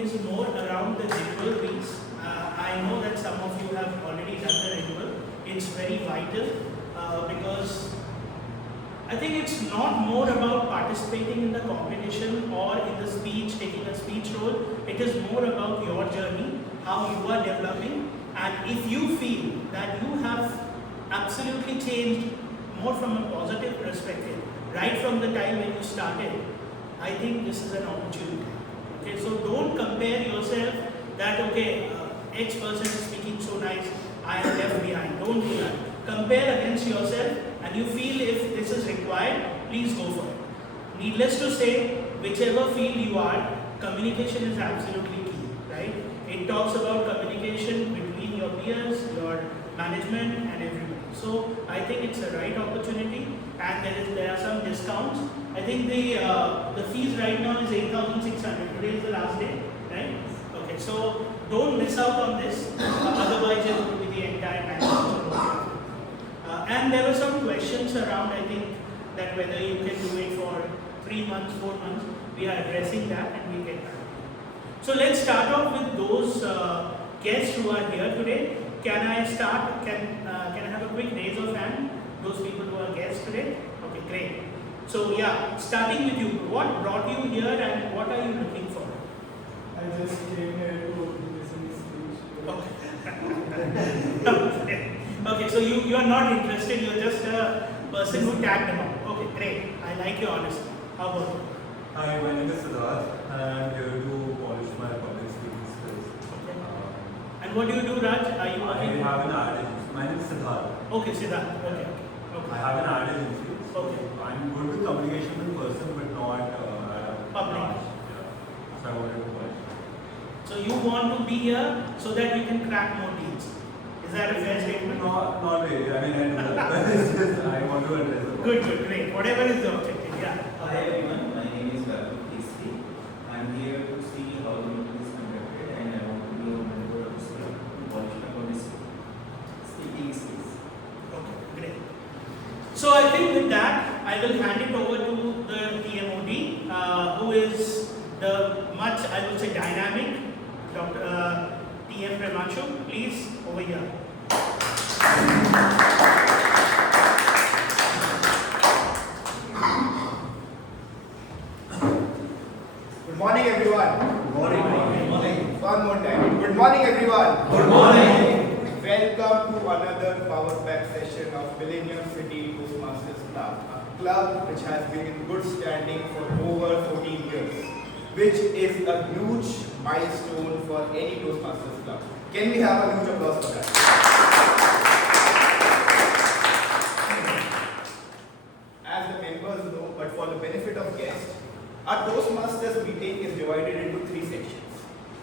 is more around the ritual piece. I know that some of you have already done the ritual. It's very vital because I think it's not more about participating in the competition or in the speech, taking a speech role. It is more about your journey, how you are developing, and if you feel that you have absolutely changed more from a positive perspective, right from the time when you started, I think this is an opportunity. Okay, so don't compare yourself that, okay, X person is speaking so nice, I am left behind. Don't do that. Compare against yourself, and you feel if this is required, please go for it. Needless to say, whichever field you are, communication is absolutely key, right? It talks about communication between your peers, your management, and everybody. So I think it's a right opportunity, and there are some discounts. I think the fees right now is 8,600. Today is the last day, right? Okay, so don't miss out on this. Otherwise, it will be the entire package. And there were some questions around, I think, that whether you can do it for 3 months, 4 months. We are addressing that and we'll get back. So let's start off with those guests who are here today. Can I start? Can I have a quick raise of hand? Those people who are guests today? Okay, great. So yeah, starting with you. What brought you here and what are you looking for? I just came here to listen to speech. Okay. Okay, so you are not interested, you are just a person who tagged along. Okay, great. I like your honesty. How about you? Hi, my name is Siddharth and I am here to polish my public speaking skills. Okay. And what do you do, Raj? Are you working? I have an ad agency. My name is Siddharth. Okay, Siddharth. Okay. I have an ad agency. Okay. I'm good with communication in person but not public. Yeah. So I wanted to polish. So you want to be here so that you can crack more deals. Is that a fair statement? Not really. I mean, I want to address it. Good, great. Whatever is the objective, yeah. Hi everyone, my name is Raju Kesri. I am here to see how the meeting is conducted and I want to be a member of this club to polish my public speaking skills. Okay, great. So I think with that, I will hand it over to the TMOD, who is the much, I would say, dynamic Dr. TM Premachu. Please, over here. Good morning, everyone. Good morning. One more time. Good morning, everyone. Good morning. Welcome to another power pack session of Millennium City Toastmasters Club, a club which has been in good standing for over 14 years, which is a huge milestone for any Toastmasters club. Can we have a huge applause for that? As the members know, but for the benefit of guests, our Toastmasters meeting is divided into 3 sections.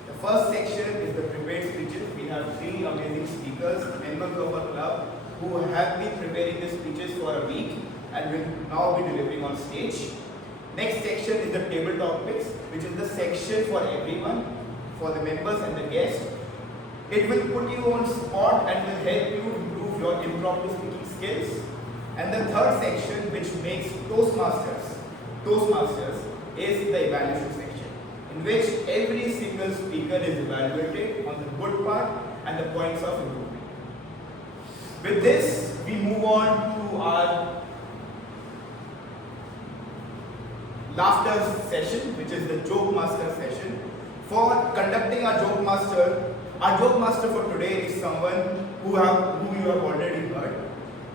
The first section is the prepared speeches. We have 3 amazing speakers, members of our club, who have been preparing the speeches for a week and will now be delivering on stage. Next section is the table topics, which is the section for everyone, for the members and the guests. It will put you on spot and will help you improve your impromptu speaking skills. And the third section, which makes Toastmasters, is the evaluation section, in which every single speaker is evaluated on the good part and the points of improvement. With this, we move on to our laughter session, which is the joke master session. For conducting our joke master for today is someone who you have already heard.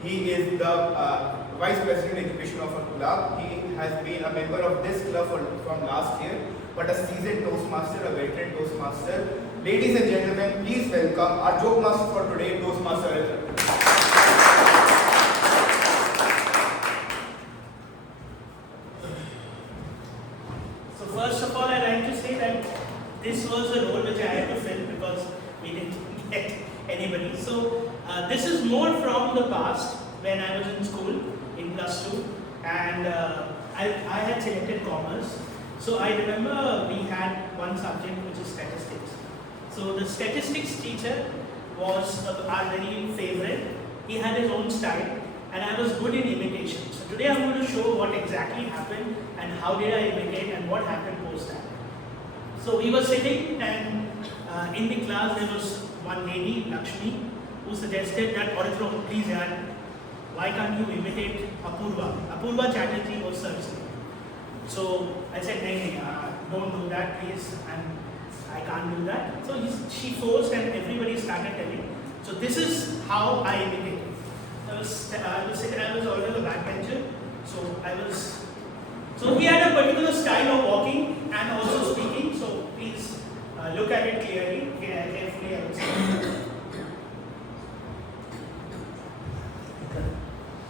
He is the Vice President Education of our club. He has been a member of this club from last year, but a seasoned Toastmaster, a veteran Toastmaster. Ladies and gentlemen, please welcome our joke master for today, Toastmaster. So first of all, I'd like to say that this was a role which I had to fill because we didn't get anybody. So this is more from the past when I was in school in +2 and I had selected commerce. So I remember we had one subject which is statistics. So the statistics teacher was our very favorite. He had his own style and I was good in imitation. So today I'm going to show what exactly happened and how did I imitate and what happened post that. So we were sitting, and in the class there was one lady, Lakshmi, who suggested that, Orithro, please yaar, why can't you imitate Apurva? Apurva Chatterjee was Sir's name. So I said, nahi, don't do that, please, and I can't do that. So she forced, and everybody started telling. So this is how I imitated. I was always a backbencher, so he had a particular style of walking and also speaking. So please look at it clearly, carefully. I would say.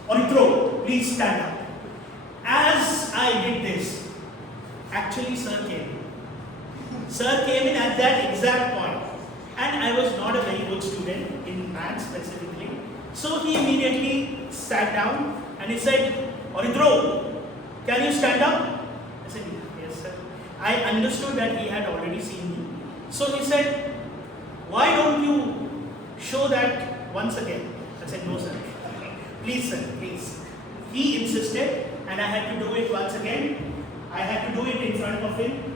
Orithro, please stand up. As I did this, actually Sir came in. Sir came in at that exact point, and I was not a very good student in maths specifically. So he immediately sat down and he said, Orithro, can you stand up? I said, yes sir. I understood that he had already seen me. So he said, why don't you show that once again? I said, no sir. Please sir, please. He insisted, and I had to do it once again. I had to do it in front of him.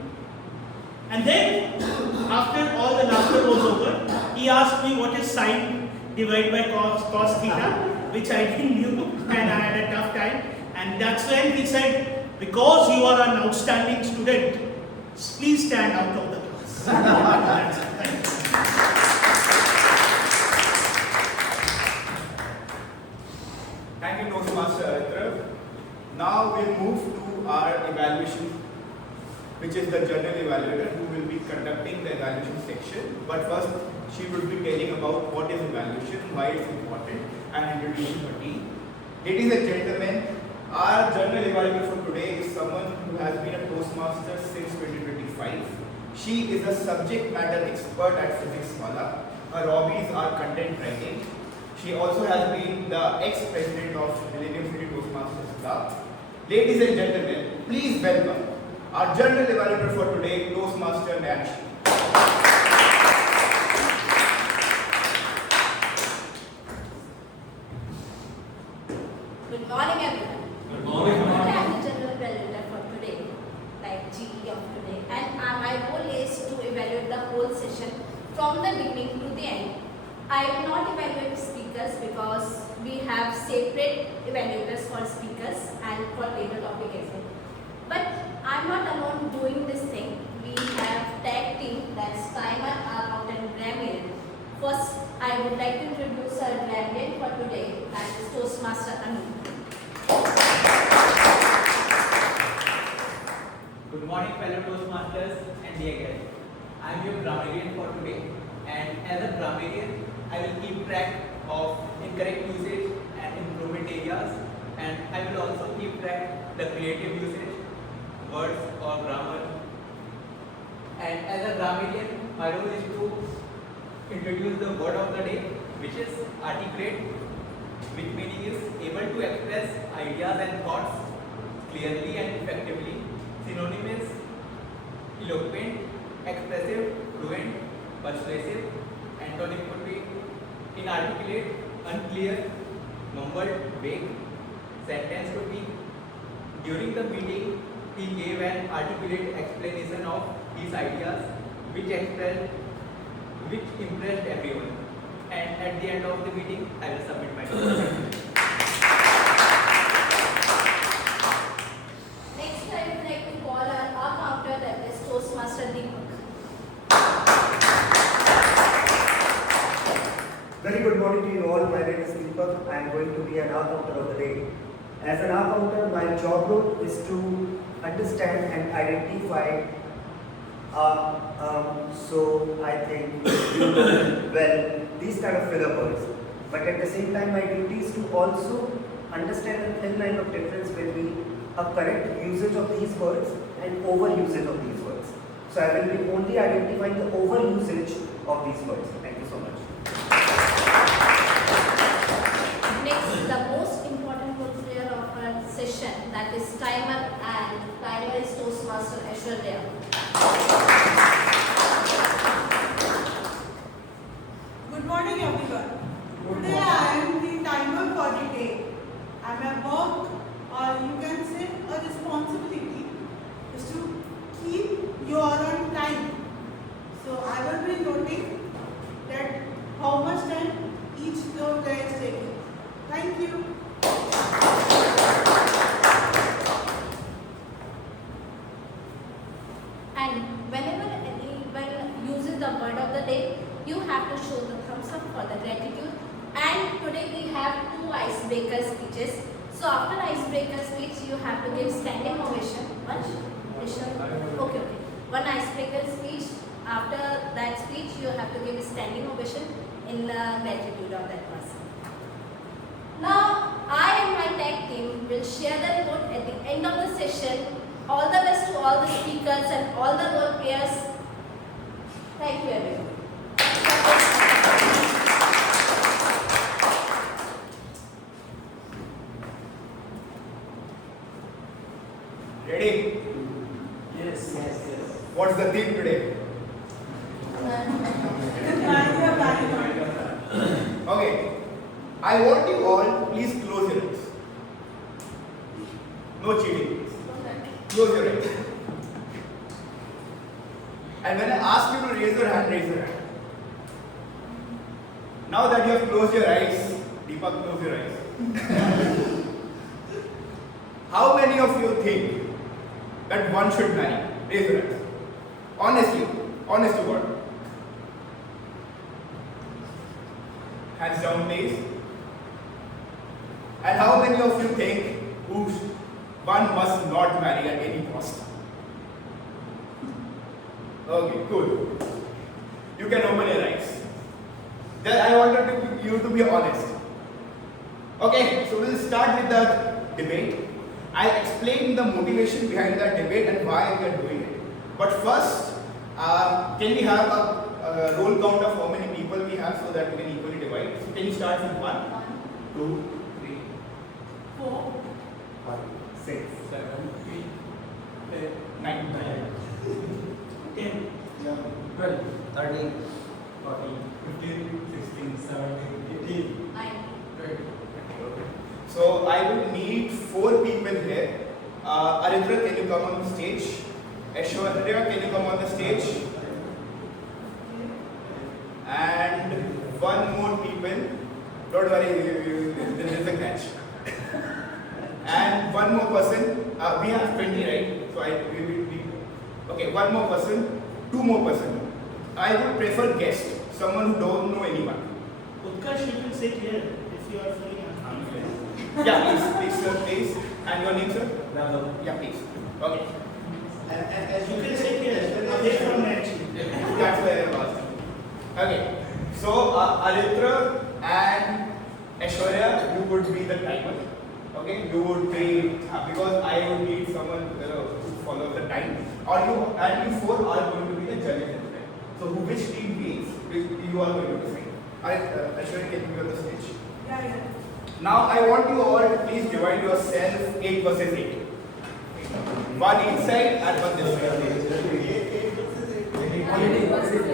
And then, after all the laughter was over, he asked me what is sine divided by cos theta, which I didn't know, and I had a tough time. And that's when he said, because you are an outstanding student, please stand out of the class. That's it. Thank you. Thank you, Toastmaster Aritra. Now we'll move to our evaluation, which is the general evaluator who will be conducting the evaluation section. But first, she will be telling about what is evaluation, why it's important, and introducing her team. Ladies and gentlemen, our general evaluator for today is someone who has been a Toastmaster since 2025. She is a subject matter expert at Physics Wala. Her hobbies are content writing. She also has been the ex-president of Millennium City Toastmasters Club. Ladies and gentlemen, please welcome our general evaluator for today, Toastmaster Nash. Good morning, everyone. Good morning. I am the general evaluator for today, like GE of today, and my role is to evaluate the whole session from the beginning to the end. I will not evaluate speakers because we have separate evaluators for speakers and for later topic as well. But I'm not alone doing this thing. We have tag team, that's Timer, Arnout and Grammarian. First, I would like to introduce our Grammarian for today, that is Toastmaster Anu. Good morning, fellow Toastmasters and dear guests. I am your grammarian for today, and as a grammarian, I will keep track of incorrect usage and improvement areas, and I will also keep track the creative usage, words or grammar. And as a grammarian, my role is to introduce the word of the day, which is articulate, which meaning is able to express ideas and thoughts clearly and effectively. Synonym is eloquent, expressive, fluent, persuasive. Antonym could be inarticulate, unclear, mumbled, vague. Sentence could be, during the meeting, he gave an articulate explanation of his ideas, which impressed everyone. And at the end of the meeting, I will submit my report. Next, I would like to call our counter, that is Toastmaster Deepak. Very good morning to you all. My name is Deepak. I am going to be an counter of the day. As an counter, my job role is to understand and identify. So I think you know well these kind of filler words. But at the same time, my duty is to also understand the thin line of difference between a correct usage of these words and overusage of these words. So I will be only identifying the overusage of these words. Thank you so much. Next, the most important role player of our session, that is Timer, and Timer is Toastmaster Aishwarya. Good morning, everyone. Today I am the timer for the day. And my work, or you can say a responsibility, is to keep you all on time. you have to show the thumbs up for the gratitude. And today we have 2 icebreaker speeches. So after icebreaker speech, you have to give standing ovation. Okay. One icebreaker speech. After that speech, you have to give a standing ovation in gratitude of that person. Now, I and my tag team will share the report at the end of the session. All the best to all the speakers and all the role players. Thank you, everyone. Ready? Yes. What's the theme today? Okay. I want you all, please close your eyes. No cheating, please. Close your eyes. And when I ask you to raise your hand, raise your hand. Now that you have closed your eyes, Deepak, close your eyes. How many of you think that one should marry? Raise your hands. Honestly, honest to God. Hands down, please. And how many of you think one must not marry at any cost? Okay, cool. You can open your eyes. Then I wanted you to be honest. Okay, so we'll start with the debate. I'll explain the motivation behind that debate and why we are doing it. But first, can we have a roll count of how many people we have so that we can equally divide? So can you start with 1, 2, 3, 4, 5, 6, 7, 8, 9, 10, 11, 12, 13, 14, 15, 16, 17, 18, 9. 20. So I will need 4 people here. Aritra, can you come on the stage? Aishwarya, can you come on the stage? And 1 more people. Don't worry, there is a catch. And 1 more person. We have 20, right? So we will be. Okay, 1 more person, 2 more person. I would prefer guest, someone who don't know anyone. Utkarsh, you can sit here if you are feeling uncomfortable. Yeah, please, sir, please. And your name, sir? Random. Yeah, please. Okay. As you can sit here, away from Nancy. That's where I was. Okay. So, Aritra and Aishwarya, you would be the timer. Okay, you would be, because I would need someone to follow the time. Or you 4 are going to be the judges. So, which team wins, you are going to decide. Aishwarya, can you be on the stage? Yeah. Now I want you all to please divide yourself 8 versus 8. 1 each side and 1 this side.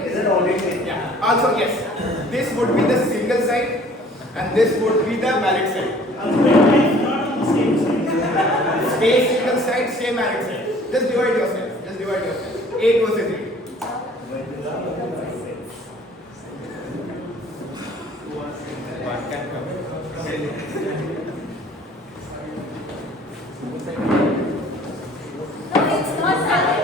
Is it already? Yeah. Also yes, this would be the single side and this would be the married side. Not on the same side. Stay single side, stay married side. Just divide yourself. 8 versus 8. One can come. No, it's not salad.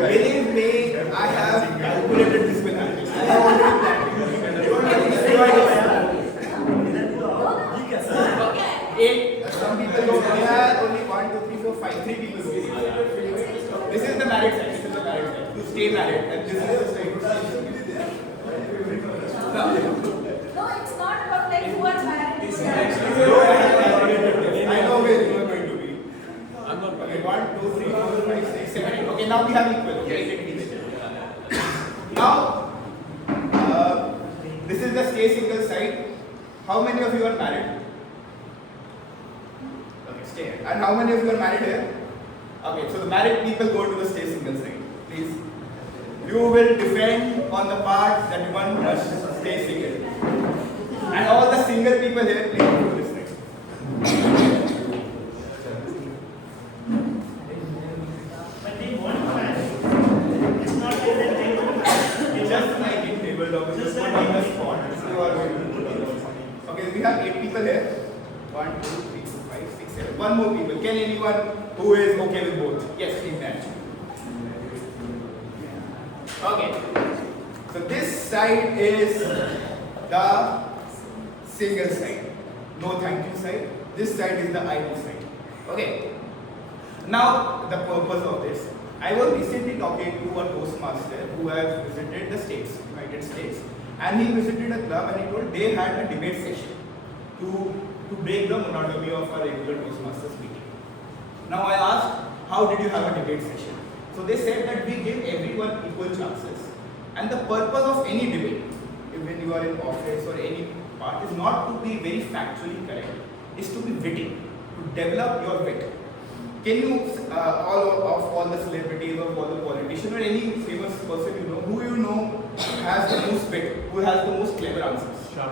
Believe me, I have calculated this with Andy. I have already planned it. Divide yourself. Okay. 8. Some people don't have only 1, 2, 3, 4, 5. 3 people. This is the married side. To stay married. And this is the side. No, it's not about like who are married. I know where you are going to be. Okay, 1, 2, 3, 4, 5, 6, 7, 8. Okay, now we have equal. Okay, now, this is the stay single side. How many of you are married? Okay, stay. And how many of you are married here? Okay, so the married people go to the stay single side. Please. You will defend on the part that one must stay single. And all the single people here, please go to this side. But they want to marry. It's not like that they want to marry. They Just want like in table talk, Just just like put on the in spot. You are going to do it. Okay, we have 8 people here. 1, 2, 3, 4, 5, 6, 7. 1 more people. Can anyone who is okay with both? Yes, in that. Okay. So this side is the single side. No thank you side. This side is the I do side. Okay. Now the purpose of this. I was recently talking to a Toastmaster who has visited the States, United States, and he visited a club and he told they had a debate session to break the monotony of a regular Toastmasters meeting. Now I asked, how did you have a debate session? So they said that we give everyone equal chances. And the purpose of any debate, when you are in office or any part, is not to be very factually correct, is to be witty, to develop your wit. Can you, all the celebrities or all the politicians or any famous person who you know has the most wit, who has the most clever answers? Shah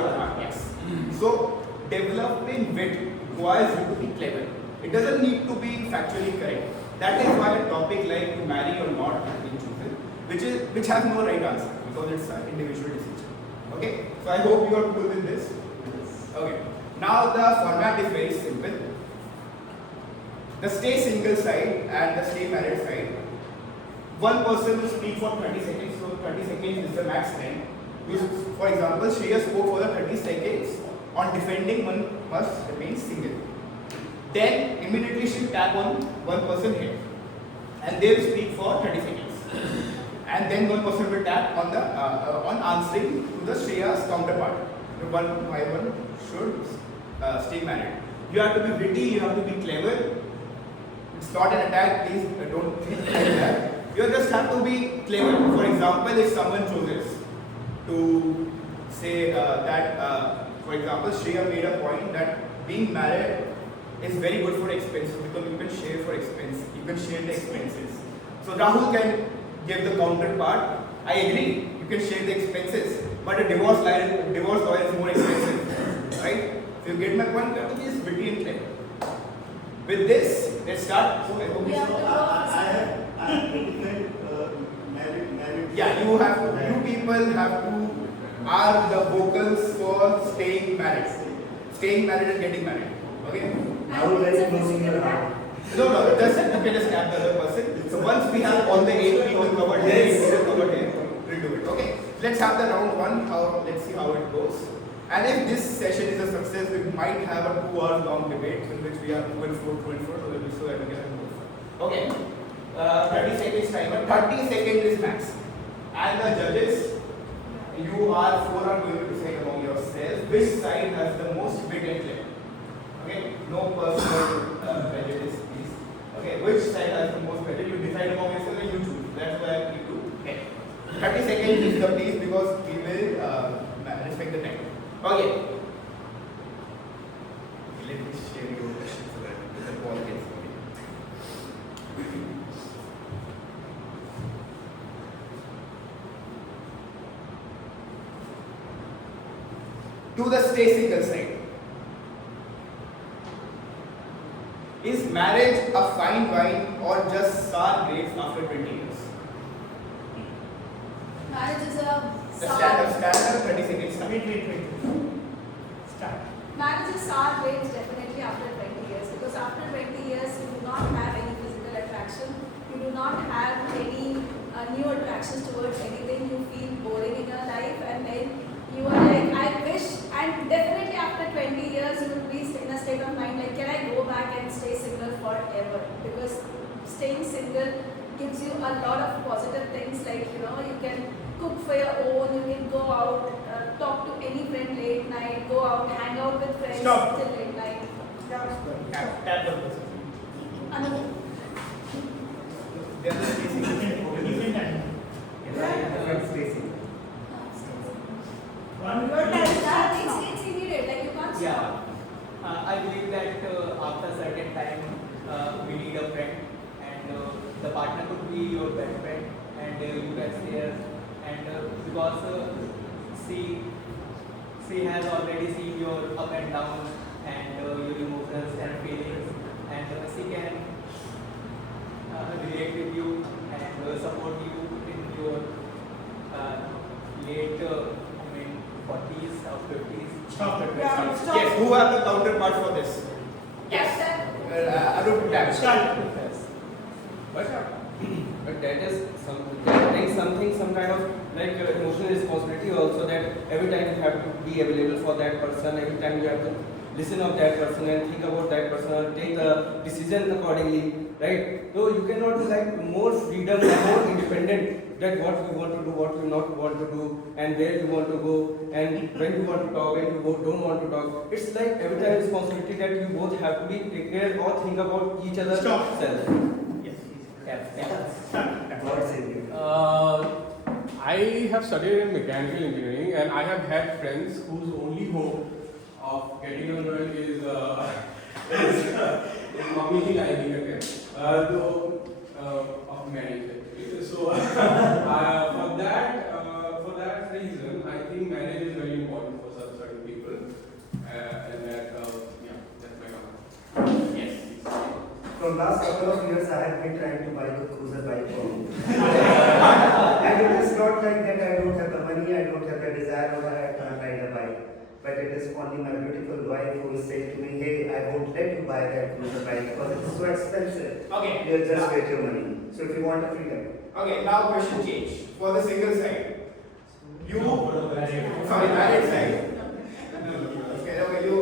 Rukh Khan, yes. So, developing wit requires you to be clever. It doesn't need to be factually correct. That is why a topic like to marry or not has been chosen, which has no right answer because it's an individual decision. Okay? So, I hope you are cool with this. Okay. Now, the format is very simple. The stay single side and the stay married side, one person will speak for 30 seconds, so 30 seconds is the max time. For example, Shreya spoke for the 30 seconds on defending one must remain single. Then immediately she will tap on one person here and they will speak for 30 seconds. And then one person will tap on the on answering to the Shreya's counterpart. One by one should stay married. You have to be witty, you have to be clever. It's not an attack, please don't think like that. You just have to be clever. For example, if someone chooses to say for example, Shreya made a point that being married is very good for expenses because you can share for expense, you can share the expenses. So Rahul can give the counterpart, I agree, you can share the expenses, but a divorce lawyer is more expensive, right? So you get my point, you have to be witty and clever. With this, let's start. So I have married. Yeah, you people have to are the vocals for staying married and getting married. Okay? Now very close in your heart. No, just you can just tap the other person. So once we have all the 8 people covered here, we'll do it. Okay? Let's have the round 1. Let's see how it goes. And if this session is a success, we might have a 2-hour long debate in which we are 2 and 4, so that we can move. Okay. 30 seconds timer. 30 seconds is max. And the judges, you are 4 are going to decide among yourselves which side has the most wit and clever. Okay. No personal prejudice, please. Okay. Which side has the most prejudice? You decide among yourselves and you choose. That's why we do. Okay. 30 seconds is the please because we will respect the time. Okay. Let me share your questions so that the ball gets going. To the stay single side. Is marriage a fine wine or just sour grapes after 20 years? Marriage is a Stand 30 seconds. Wait. Start. Marriage is sour grapes definitely after 20 years because after 20 years you do not have any physical attraction, you do not have any new attractions towards anything, you feel boring in your life and then you are like, I wish, and definitely after 20 years you will be in a state of mind like, can I go back and stay single forever? Because staying single gives you a lot of positive things like, you can cook for your own, you can go out, talk to any friend late night, go out, hang out with friends Stop. till late night. Tap the person. Anu, The other spacing. Different time. Different spacing. One. it's immediate, like you can't Yeah. stop. I believe that after certain time we need a friend and the partner could be your best friend and you guys there and because she has already seen your up and down and your emotions and feelings and she can relate with you and support you in your late 40s or 50s. Stop it. Yeah, stop. Yes, who have the counterpart for this? Yes. Arup, tap. Start. What? but that is something, some kind of like emotional responsibility also, that every time you have to be available for that person, every time you have to listen of that person and think about that person or take the decision accordingly, right? So you cannot do like more freedom and more independent, that what you want to do, what you not want to do, and where you want to go, and when you want to talk, when you don't want to talk. It's like every time responsibility that you both have to be take care or think about each other's Stop. self. Yes. God save you. I have studied in mechanical engineering, and I have had friends whose only hope of getting a girl is completely lying again, of marriage. Actually. So for that reason, I think marriage is very important for certain people, and that that's my comment. Yes. From last couple of years, I have been trying to buy the cruiser bike for me. And it is not like that I don't have the money, I don't have the desire, or I can't ride a bike. But it is only my beautiful wife who is saying to me, hey, I won't let you buy that cruiser bike because it's so expensive. Okay. You'll just waste your money. So if you want a freedom. Okay, now question change. For the single side, married side. Okay, you.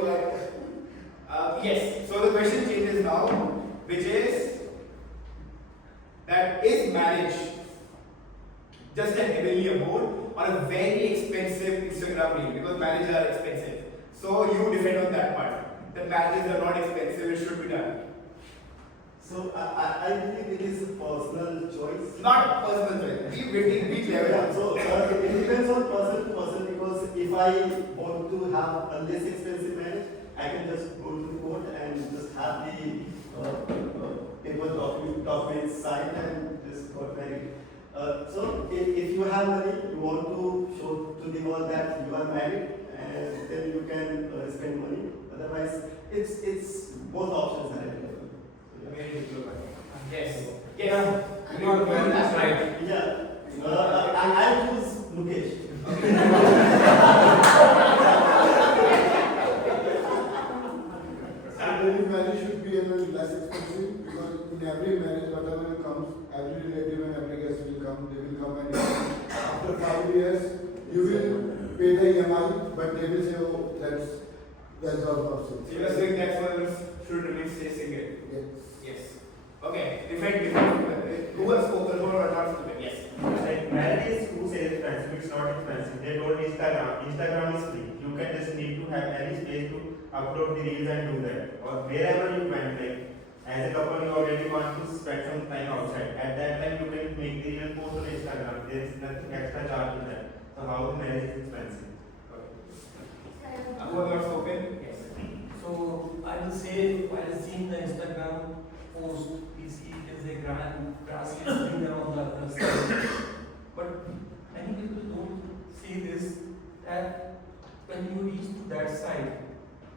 Yes. So the question changes now, which is that is marriage just an heavenly abode or a very expensive Instagram reel? Because marriages are expensive. So you defend on that part. That marriages are not expensive, it should be done. So I believe it is a personal choice. Not personal choice. Be clever. Yeah, so it depends on person to person, because if I want to have a less expensive marriage, I can just go to the court and just have the paper documents signed and just got married. So if you have money, you want to show to the world that you are married, and then you can spend money. Otherwise, it's both options are available. Very diplomatic. Yes. Yeah. Not well, that's right. Yeah. I choose Mukesh. I believe marriage should be a little less expensive, because in every marriage, whatever comes, every relative and every guest will come. They will come and after 5 years, you will pay the EMI, but they will say, oh, that's our option. So you are saying that one should remain stay single. Yes. Yes. Okay. Defend. Who has spoken? Who are not spoken? Yes. Like marriage is who says expensive, it's not expensive. They told Instagram. Instagram is free. You can just need to have any space to upload the reels and do that. Or wherever you went, like as a couple you already want to spend some time outside. At that time you can make the reel and post on Instagram. There is nothing extra charge to that. So how the marriage is expensive? Who have not spoken? Yes. So I will say, while seeing the Instagram post, we see it is a grass is green around the other side. But many people don't see this, that when you reach to that side,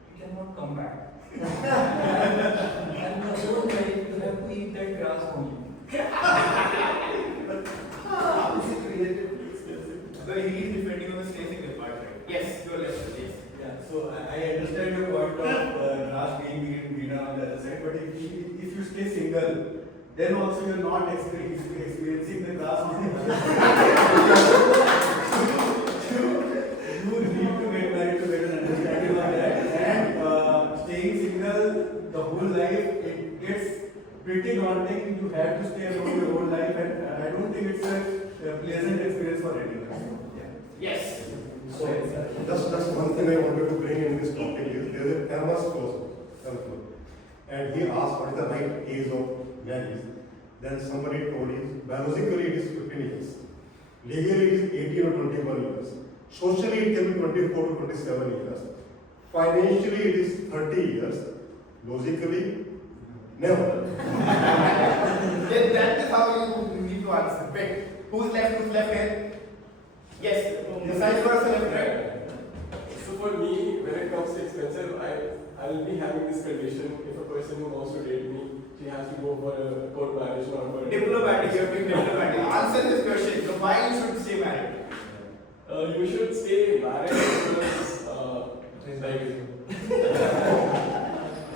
you cannot come back. And the whole life you have to eat that grass only. How is it related to expensive? So he is defending on the stay single part, right? Yes. Go left. Yes. Yeah, so I understand your point of grass being greener on the other side, but if you stay single, then also you're not experiencing the grass on the other side. You need to get married to get an understanding of that, and staying single the whole life, it gets pretty daunting. You have to stay alone your whole life, and I don't think it's a pleasant experience for anyone. Yes. So, just one thing I wanted to bring in this topic is there is a famous person, and he asked what is the right age of marriage. Then somebody told him, biologically it is 15 years, legally it is 18 or 21 years, socially it can be 24 to 27 years, financially it is 30 years, logically, never. Then that is how you need to answer. Wait, who's left here? Yes, the side person left, right? So for me, when it comes to expensive, I will be having this condition. If a person who wants to date me, she has to go for a court marriage, not for a Diplomatic, you have been diplomatic. Answer this question. So why you should stay married? You should stay married because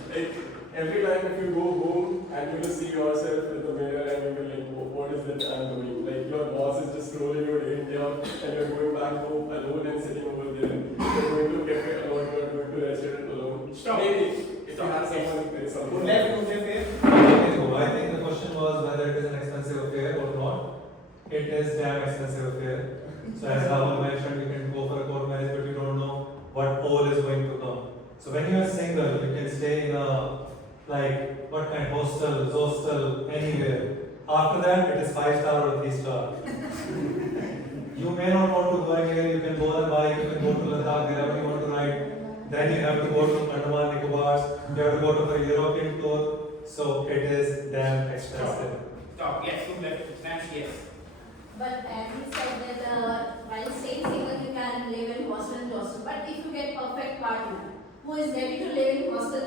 like every time if you go home and you will see yourself in the mirror and you will like, what is it it is damn expensive affair. So as Rahul mentioned, you can go for a court marriage, but you don't know what all is going to come. So when you are single, you can stay in a like what kind hostel, anywhere. After that, it is 5-star or 3-star. You may not want to go anywhere. You can go on a bike, you can go to Ladakh, wherever you want to ride. Then you have to go to Andaman Nicobars. You have to go to a European tour. So it is damn expensive. Stop. Yes, who left? Snatch, yes. But as he said that while staying single, you can live in hostel and hostel. But if you get perfect partner who is ready to live in hostel,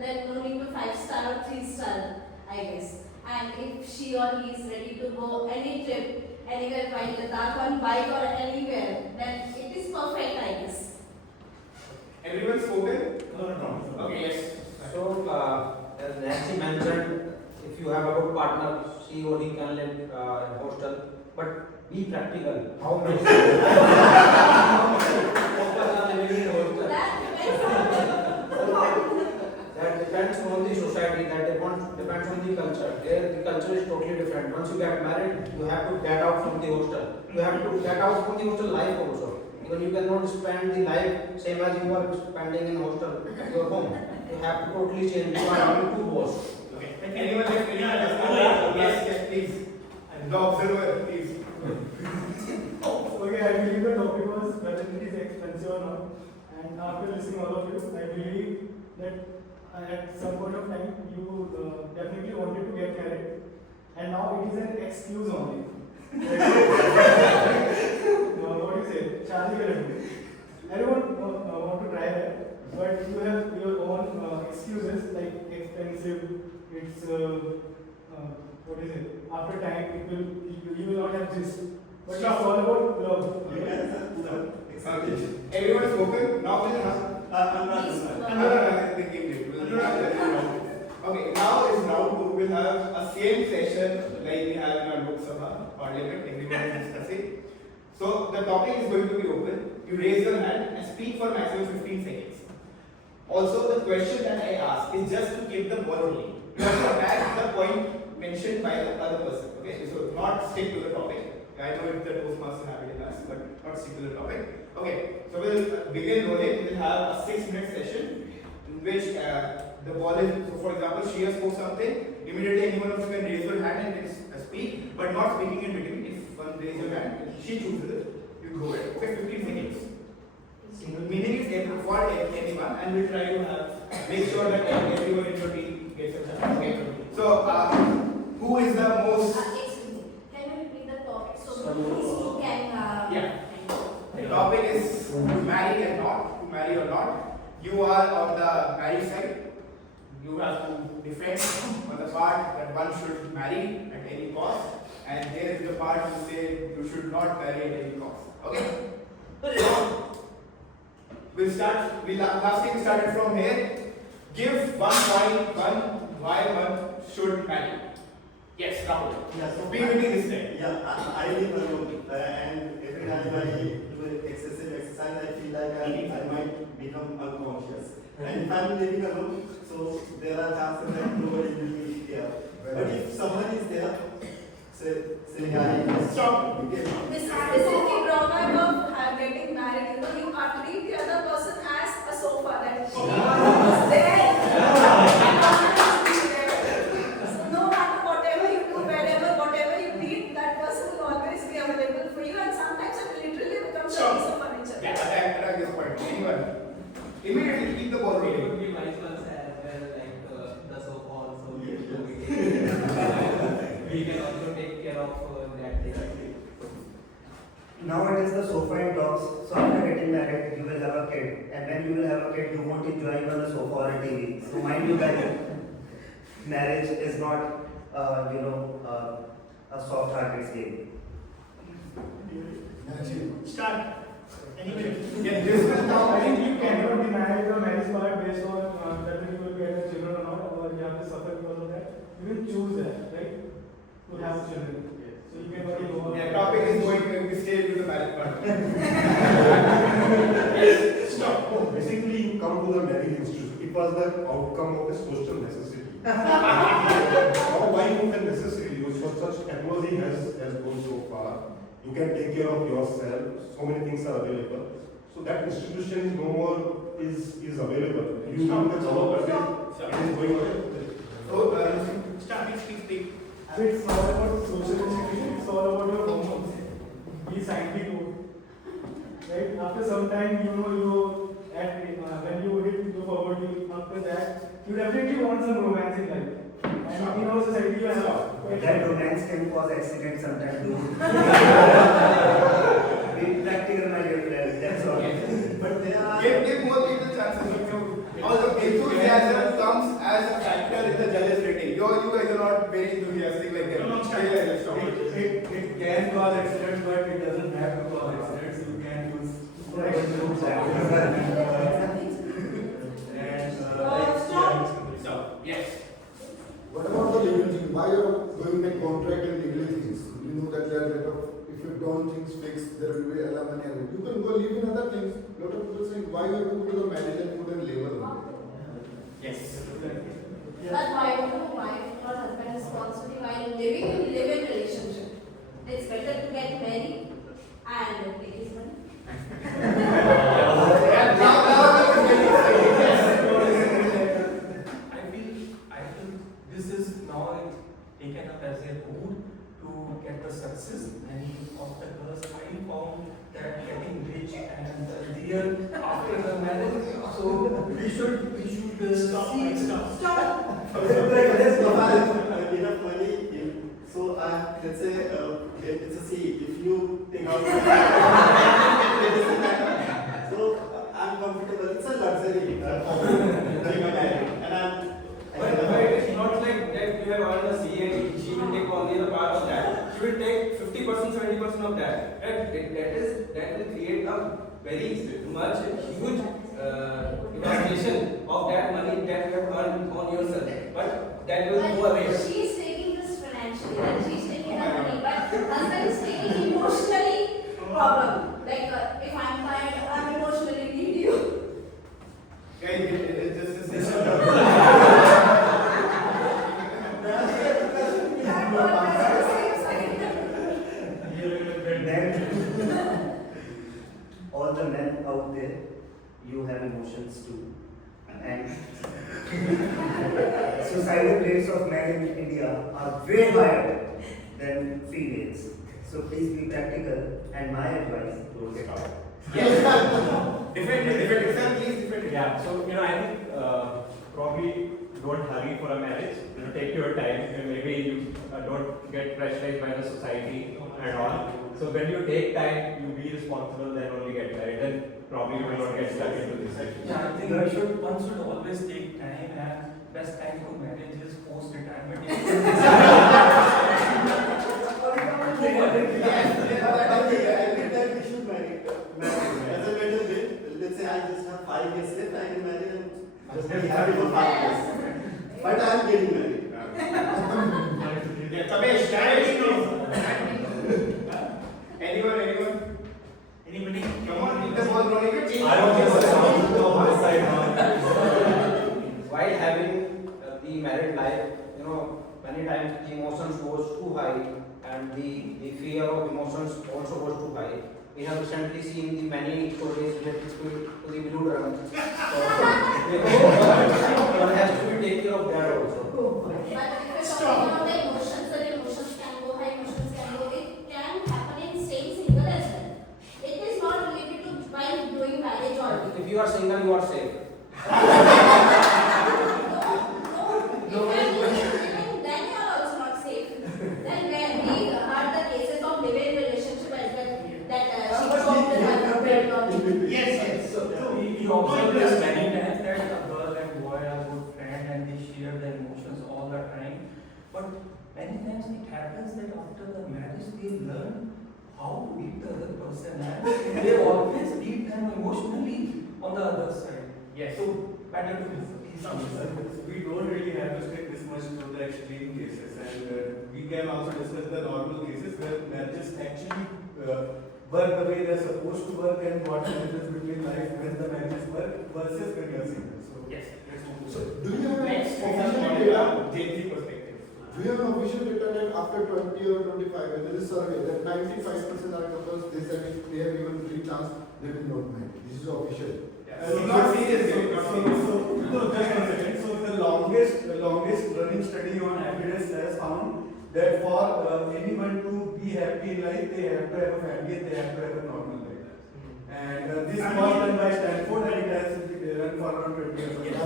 then no need to 5-star or 3-star, I guess. And if she or he is ready to go any trip, anywhere by Ladakh on bike or anywhere, then it is perfect, I guess. Everyone spoken? No. Okay, yes. So, as Nancy mentioned, if you have a good partner, she or he can live in hostel. But be practical. How many people are living in hostel? That depends on the society. That depends on the culture. There, the culture is totally different. Once you get married, you have to get out from the hostel. You have to get out from the hostel life also. Because you cannot spend the life same as you are spending in hostel at your home. You have to totally change. You are having two boss. Okay. Anyone left? Yes, please. The observer, please. Okay, I believe the topic was whether it is expensive or not. And after listening all of you, I believe that at some point of time you definitely wanted to get married, and now it is an excuse only. What do you say? Charlie, everyone want to try that, but you have your own excuses like expensive. It's what is it? After time, you will not have this. But it's all about love. Everyone spoken? Now is enough. Okay, now is round 2. We'll have a same session like we have in our Lok Sabha Parliament. Everyone is discussing. So the topic is going to be open. You raise your hand and speak for maximum 15 seconds. Also, the question that I ask is just to keep the ball rolling. You have to attack the point mentioned by the other person. Okay, so not stick to the topic. I know if the Toastmasters have it in us, but not stick to the topic. Okay, so we'll begin rolling. We'll have a 6-minute session in which the ball is, so for example, she has spoke something. Immediately, anyone of you can raise your hand and can speak, but not speaking in between. If one raises your hand, she chooses it, you go ahead. Okay, 15 seconds. Meaning is for anyone, and we'll try to make sure that everyone in your team gets a chance. Okay, so who is the most? Excuse me. Can you repeat the topic so please can? Yeah. The topic is to marry or not. To marry or not. You are on the married side. You have to defend on the part that one should marry at any cost, and there is the part who say you should not marry at any cost. Okay. We'll start. Last thing we started from here. Give 1 point, why one should marry. Yes, Rahul. Yeah, so be with me this time. Yeah, I live alone, and every time I do excessive exercise, I feel like I might become unconscious. And if I'm living alone, so there are chances that nobody will be there. But if someone is there, say I stop. This is the drawback of getting married. You know, you can't treat the other person as a sofa that she is there. So no matter whatever you do, wherever, whatever you need, that person will always be available for you. And sometimes it literally becomes a piece of furniture. Yeah, attack this point. Anyone? Immediately keep the ball rolling. It would be nice ones as well, like the sofa also. We can also take care of that thing. Now it is the sofa and talks. So after getting married, you will have a kid, and when you will have a kid, you won't enjoy on the sofa or a TV. So mind you that marriage is not, a soft-hearted game. Start. Anyway, yeah, this is now. I think you cannot deny the marriage part based on whether you will get children or not, or you have to suffer because of that. You will choose that, right? To have children. So you can only go on. Yeah, topic is going to be stayed with the marriage part. Stop. Oh, basically, you come to the marriage institute. It was the outcome of a social necessity. Now, why not a necessity? Such technology has gone so far. You can take care of yourself. So many things are available. So that institution is no more is available. You become the job person. It is going away. So, starting speak. It's not about social institution, it's all about your hormones. We signed the code. Right? After some time, when you hit the poverty, after that, you definitely want some romance in life. And in our society, you have. That romance can cause accidents sometimes too. Be practical, my dear friend, that's all. But give more people chances. Also, enthusiasm comes as a factor in the jealous rating. You guys are not very enthusiastic like them. It can cause accidents, but it doesn't have to cause accidents. You can use Yes. What about the legal thing? Why are going by contract and legal things? You know that there are if you don't things fixed, there will be alimony. You can go live in other things. Lot of people saying why you have to go to the marriage and put a label on it. Yes. But why would a wife or husband responsibility while living in live-in relationship? It's better to get married and take his money. I feel this is now taken up as a rule to get the success. Many of the girls I found that getting rich and real after the marriage. So we should stop. Enough money. So let's say it's a seed. If you take out, so I'm comfortable. It's a luxury. But it's not like that you have earned a CA and she will take only the part of that. She will take 50%, 70% of that. That will create a very much huge devastation of that money that you have earned on yourself. But that will go away. She's taking this financially and she's taking the money, but husband is taking emotionally problem. Like if I'm tired, I'm emotionally need you. It's just a system. All the men out there, you have emotions too. And suicidal rates of men in India are way higher than females. So please be practical, and my advice, don't get out. Defend it. Yeah, so I think probably don't hurry for a marriage. Take your time. And maybe you don't get pressurized by the society and all. So when you take time, you be responsible. Then only get married. Then probably you will not get stuck into this. Yeah, I think one should always take time, and best time for marriage is post retirement. We should marry. As a better way, let's say I just have 5 years left, I can marry and just be happy for 5 years. But I am getting married. Anyone? Anybody? Come on, keep the ball rolling. I don't think so. On my side now. While having the married life, many times the emotions goes too high and the fear of emotions also goes too high. We have recently seen the many stories related to the blue drum. So, one has to be take care of that also. But if you're talking about the emotions, then emotions can go high, emotions can go. It can happen in staying single as well. It is not related to while doing marriage or. If you are single, you are safe. No, then you are also not safe. Then when we heard the cases of living relationship as well, that she choked with her husband. Yes. So we observe this many times that a girl and boy are good friends and they share their emotions all the time. But many times it happens that after the marriage they learn how to beat the other person and they always beat them emotionally on the other side. Yes. So better to be We don't really have to stick this much to the extreme cases, and we can also discuss the normal cases where marriages actually work the way they're supposed to work, and what the difference between life when the marriages work versus when you're single. So Yes. So do you have Next, official data? Gen Z perspective. We have an official data that after 20 or 25, when there is a survey, that 95% are couples, they said if they have given 3 chances, they will not marry. This is official. Not serious. No, just 1 second. So the longest running study on evidence has found that for anyone to be happy in life, they have to have a family and they have to have a normal life. And this was done by Stanford and it has run for around 20 years.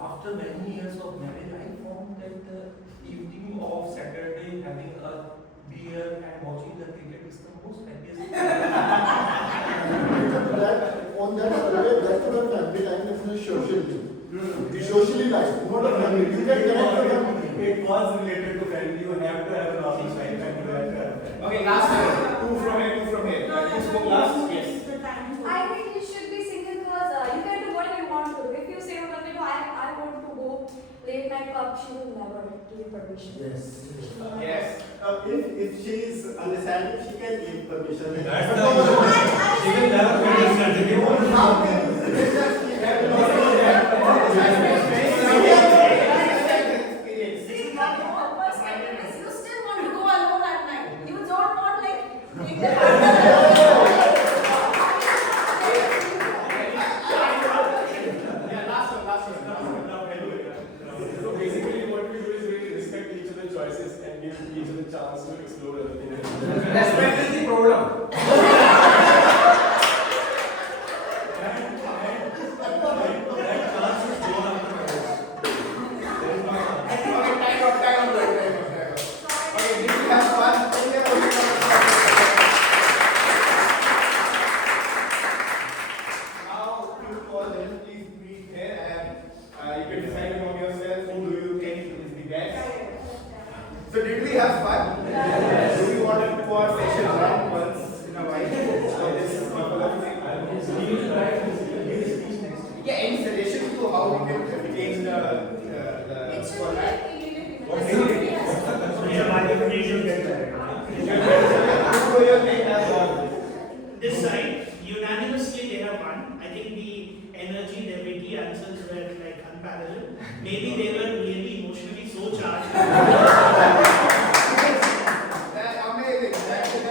After many years of marriage, I found that the evening of Saturday having a beer and watching the cricket is the most happiest thing. On that survey, that's not a family time, it's a social thing. Socially life, not a family. You can connect to family. It was related to family. You have to have a normal life and you have to have a family. Okay, last one. Two from here. Who spoke last? Yes. I think you should be single because you can do whatever you want to do. If you say, I want to go late night club, she will never give permission. Yes. Yes. If she is understanding, she can give permission. That's the issue. She will never be understanding. How can you You still want to go alone at night. You don't want like take the So basically what we do is we respect each other's choices and give each other a chance to explore other things. Respect is the problem. So did we have fun? Yes. Do we want to do our session run once in a while? Yeah, any suggestions to how we can change the format? This side, unanimously they have won. I think the energy, the witty answers were like unparalleled. Maybe they were really emotionally so charged. Amazing. That's it.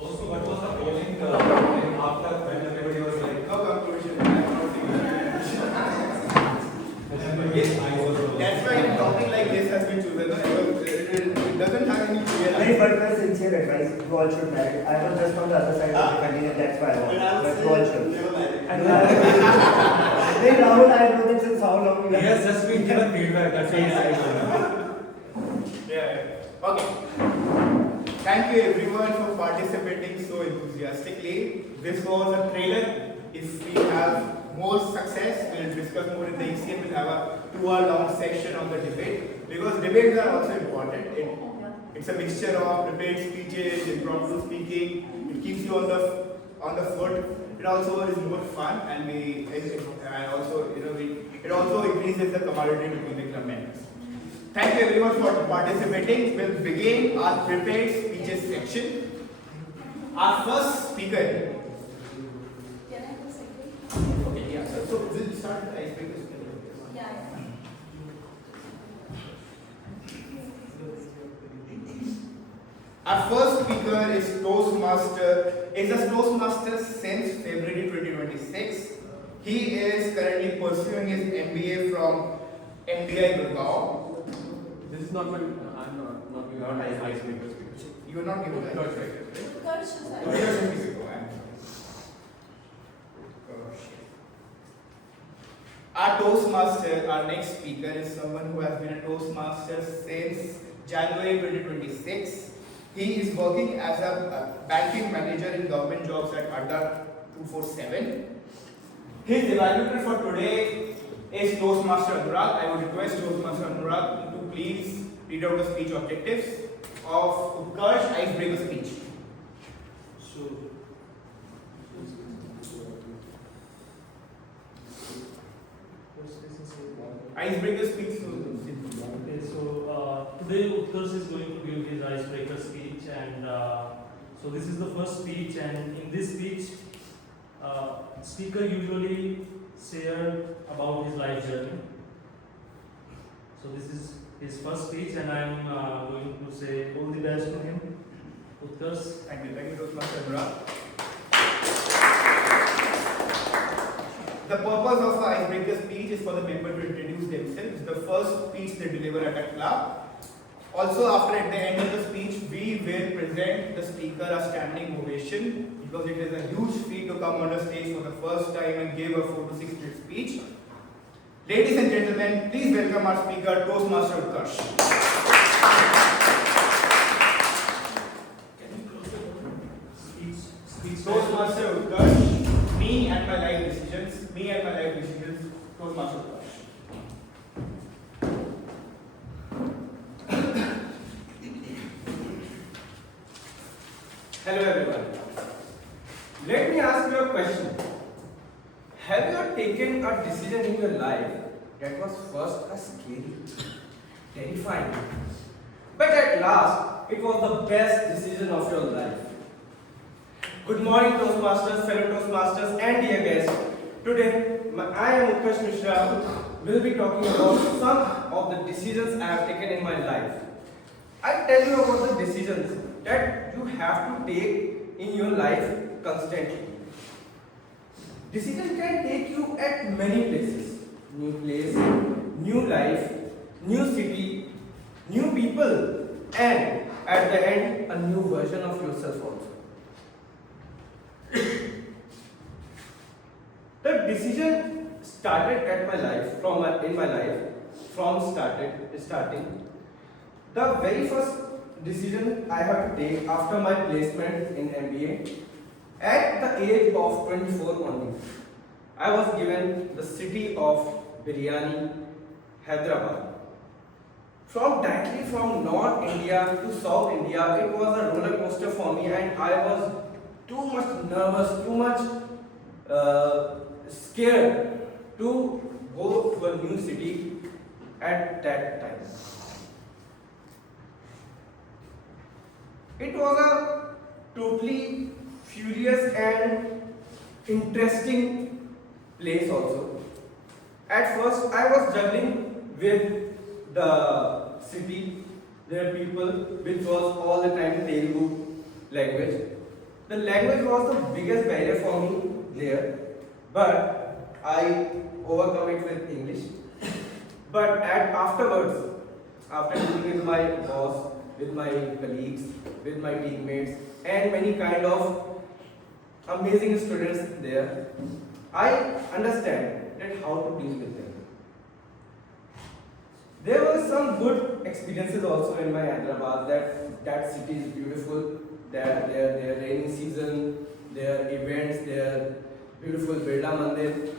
Also, what was the polling after when everybody was like, No conclusion. I That's why a topic like this has been chosen. It doesn't have any clear Very but sincere advice, you all should marry. I was just on the other side of the country and that's why I want. But you all should. Hey Rahul, I know this since how long you He has just been given feedback, that's why he's saying. Yeah. Okay. Thank you everyone for participating so enthusiastically. This was a trailer. If we have more success, we'll discuss more in the ECM. We'll have a 2-hour-long section on the debate because debates are also important. It's a mixture of prepared speeches, impromptu speaking. It keeps you on the foot. It also is more fun, and it also increases the camaraderie between the club members. Thank you everyone for participating. We'll begin our prepared speeches section. Our first speaker. Can I have a second? Okay, yeah. So we'll start with the icebreaker. Yeah. Our first speaker is a Toastmaster since February 2026. He is currently pursuing his MBA from MDI Gurgaon. This is not my, I'm not icebreaker speaker. You are not giving the Not icebreaker. Curse. Our Toastmaster, our next speaker is someone who has been a Toastmaster since January 2026. He is working as a banking manager in government jobs at Adda 247. His evaluator for today is Toastmaster Anurag. I would request Toastmaster Anurag to please read out the speech objectives of Utkarsh icebreaker speech. Icebreaker speech. Okay, so today Utkarsh is going to give his icebreaker speech, and so this is the first speech, and in this speech, speaker usually share about his life journey. So this is his first speech, and I am going to say all the best to him. Utkarsh. Thank you, Toastmaster Anurag. The purpose of our icebreaker speech is for the member to introduce themselves. The first speech they deliver at a club. Also, after at the end of the speech, we will present the speaker a standing ovation because it is a huge feat to come on the stage for the first time and give a 4 to 6 minute speech. Ladies and gentlemen, please welcome our speaker, Toastmaster Utkarsh. Toastmaster Utkarsh, me and my life decisions, Toastmaster Utkarsh. Hello everyone. Let me ask you a question. Have you taken a decision in your life that was first a scary, terrifying, but at last it was the best decision of your life? Good morning Toastmasters, fellow Toastmasters and dear guests. Today I am Utkarsh Mishra will be talking about some of the decisions I have taken in my life. I tell you about the decisions that you have to take in your life constantly. Decision can take you at many places. New place, new life, new city, new people, and at the end, a new version of yourself also. The decision started at my life, starting. The very first decision I have to take after my placement in MBA, at the age of 24 only, I was given the city of Biryani, Hyderabad. Directly from North India to South India, it was a roller coaster for me, and I was too much nervous, too much scared to go to a new city at that time. It was a totally furious and interesting place also. At first, I was juggling with the city, their people, which was all the time Telugu language. The language was the biggest barrier for me there, but I overcome it with English. But afterwards, after dealing with my boss, with my colleagues, with my teammates, and many kind of amazing students there, I understand that how to deal with them. There were some good experiences also in my Hyderabad. That city is beautiful. Their rainy season, their events, their beautiful Birla Mandir.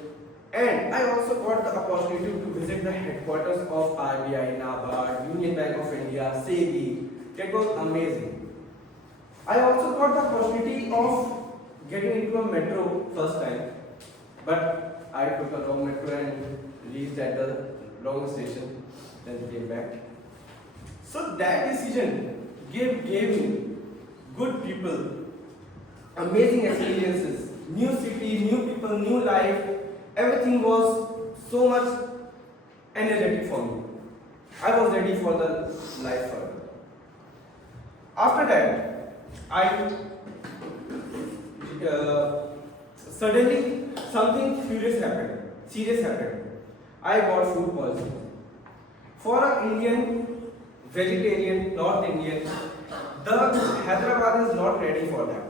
And I also got the opportunity to visit the headquarters of RBI, NABARD, Union Bank of India, SEBI. That was amazing. I also got the opportunity of getting into a metro first time, but I took a wrong metro and reached at the wrong station, then came back. So that decision gave me good people, amazing experiences, new city, new people, new life. Everything was so much energetic for me. I was ready for the life further. After that, suddenly something serious happened. I got food poisoning. For an Indian, vegetarian, North Indian, the Hyderabad is not ready for that.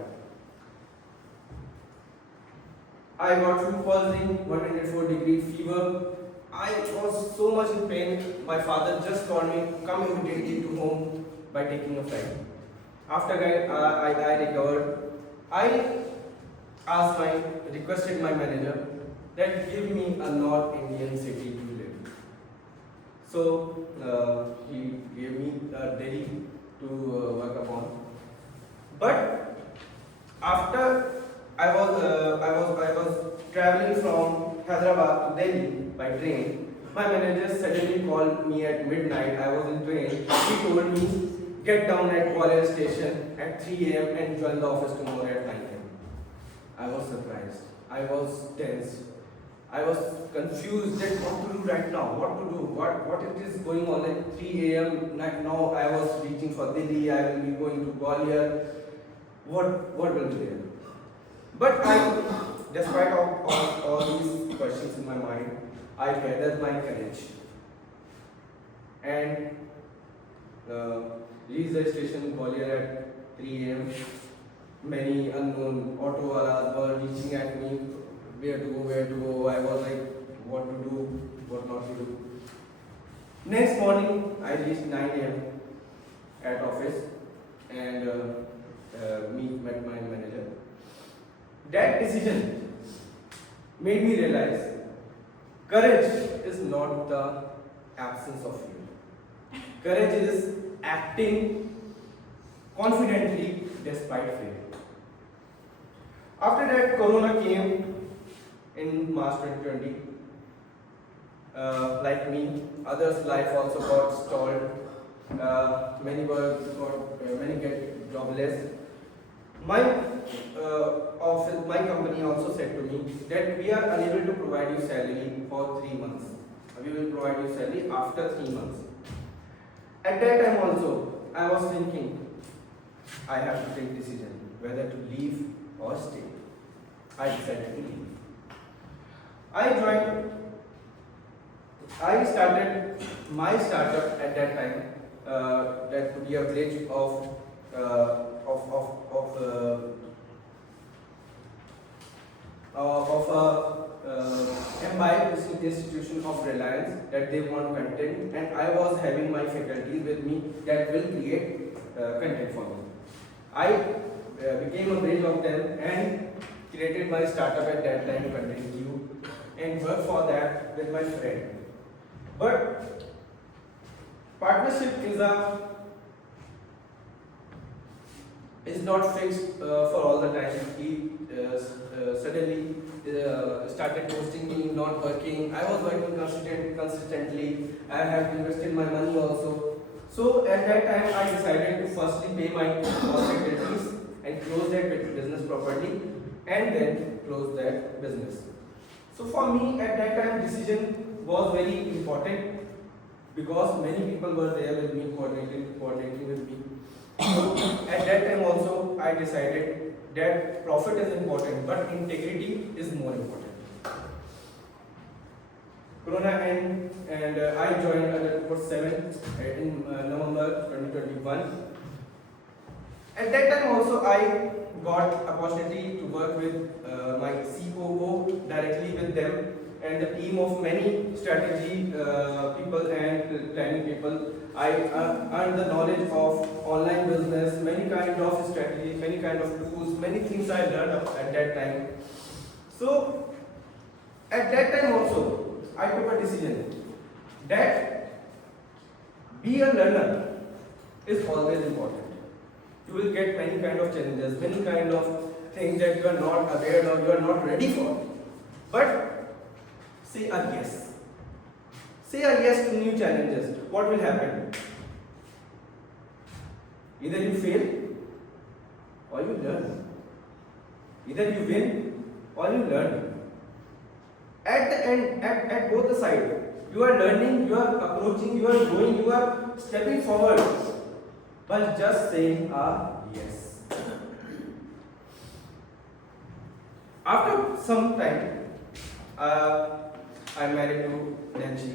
I got food poisoning, 104-degree fever. I was so much in pain. My father just told me, come immediately to home by taking a flight. After I recovered, I requested my manager that give me a North Indian city to live. So he gave me Delhi to work upon. But after I was traveling from Hyderabad to Delhi by train, my manager suddenly called me at midnight. I was in train. He told me, get down at Gwalior station at 3 a.m. and join the office tomorrow at 9 a.m. I was surprised. I was tense. I was confused that what to do right now, what to do, what it is going on like 3 a.m. Like now I was reaching for Delhi, I will be going to Gwalior, what will be there? But despite all these questions in my mind, I gathered my courage and reached the station Gwalior at 3 a.m. Many unknown auto walas were reaching at me, where to go. I was like, what to do, what not to do. Next morning, I reached 9 a.m. at office and met my manager. That decision made me realize courage is not the absence of fear. Courage is acting confidently despite fear. After that, Corona came in March 2020. Like me, others' life also got stalled. Many get jobless. My company also said to me that we are unable to provide you salary for 3 months. We will provide you salary after 3 months. At that time also, I was thinking, I have to take decision whether to leave or stay. I decided to leave. I started my startup at that time. That would be a village of Empire institution of Reliance that they want content, and I was having my faculties with me that will create content for me. I became a bridge of them and created my startup at that time, Content Q, and worked for that with my friend. But partnership is not fixed for all the time. He suddenly started ghosting me, not working. I was working consistently. I have invested my money also. So at that time, I decided to firstly pay my securities and close that business properly, and then close that business. So for me, at that time, decision was very important because many people were there with me, coordinating with me. So at that time also, I decided that profit is important, but integrity is more important. Corona and I joined under course 7 in November 2021. At that time also, I got opportunity to work with my COO directly with them and the team of many strategy people and planning people. I earned the knowledge of online business, many kind of strategies, many kind of tools, many things I learned at that time. So at that time also, I took a decision that be a learner is always important. You will get many kind of challenges, many kind of things that you are not aware of, you are not ready for. But say a yes. Say a yes to new challenges. What will happen? Either you fail or you learn. Either you win or you learn. At the end, at both the sides, you are learning, you are approaching, you are growing, you are stepping forward. But just saying a yes. After some time, I married to Nancy.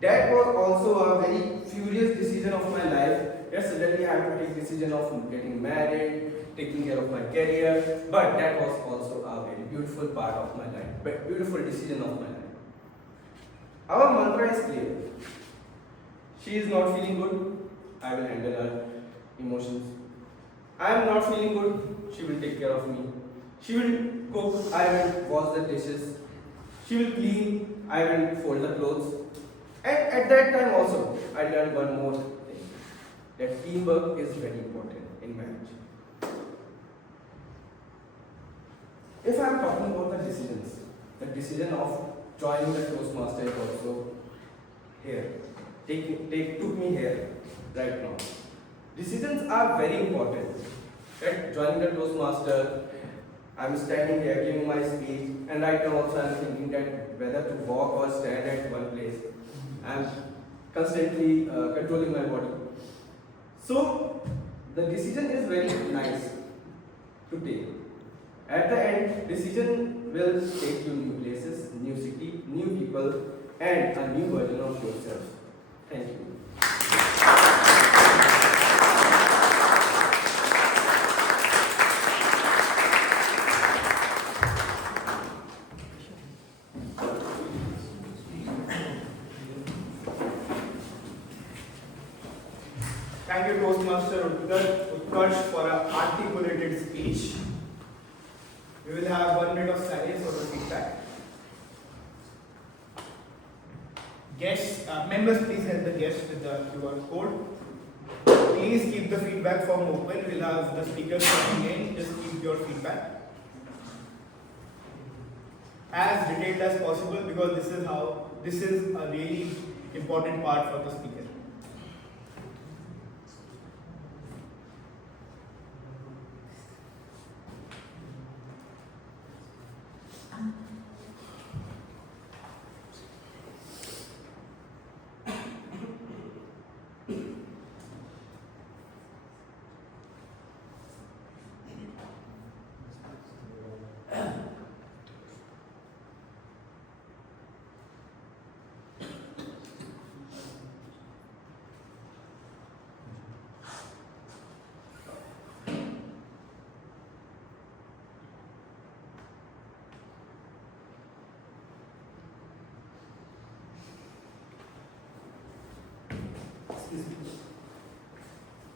That was also a very furious decision of my life. That suddenly I had to take decision of getting married, taking care of my career. But that was also a very beautiful part of my life, but beautiful decision of my life. Our mantra is clear. She is not feeling good, I will handle her emotions. I am not feeling good, she will take care of me. She will cook, I will wash the dishes. She will clean, I will fold the clothes. And at that time also, I learned one more thing, that teamwork is very important in marriage. If I am talking about the decision of joining the Toastmasters also here, took me here right now. Decisions are very important. At joining the Toastmaster, I'm standing here giving my speech, and right now also I'm thinking that whether to walk or stand at one place. I'm constantly controlling my body. So the decision is very nice to take. At the end, decision will take you new places, new city, new people, and a new version of yourself. Thank you. Thank you, Toastmaster Utkarsh, for an articulated speech. We will have 1 minute of silence for the feedback. Guests, members, please help the guests with the QR code. Please keep the feedback form open. We'll have the speakers coming in. Just keep your feedback as detailed as possible, because this is a really important part for the speaker.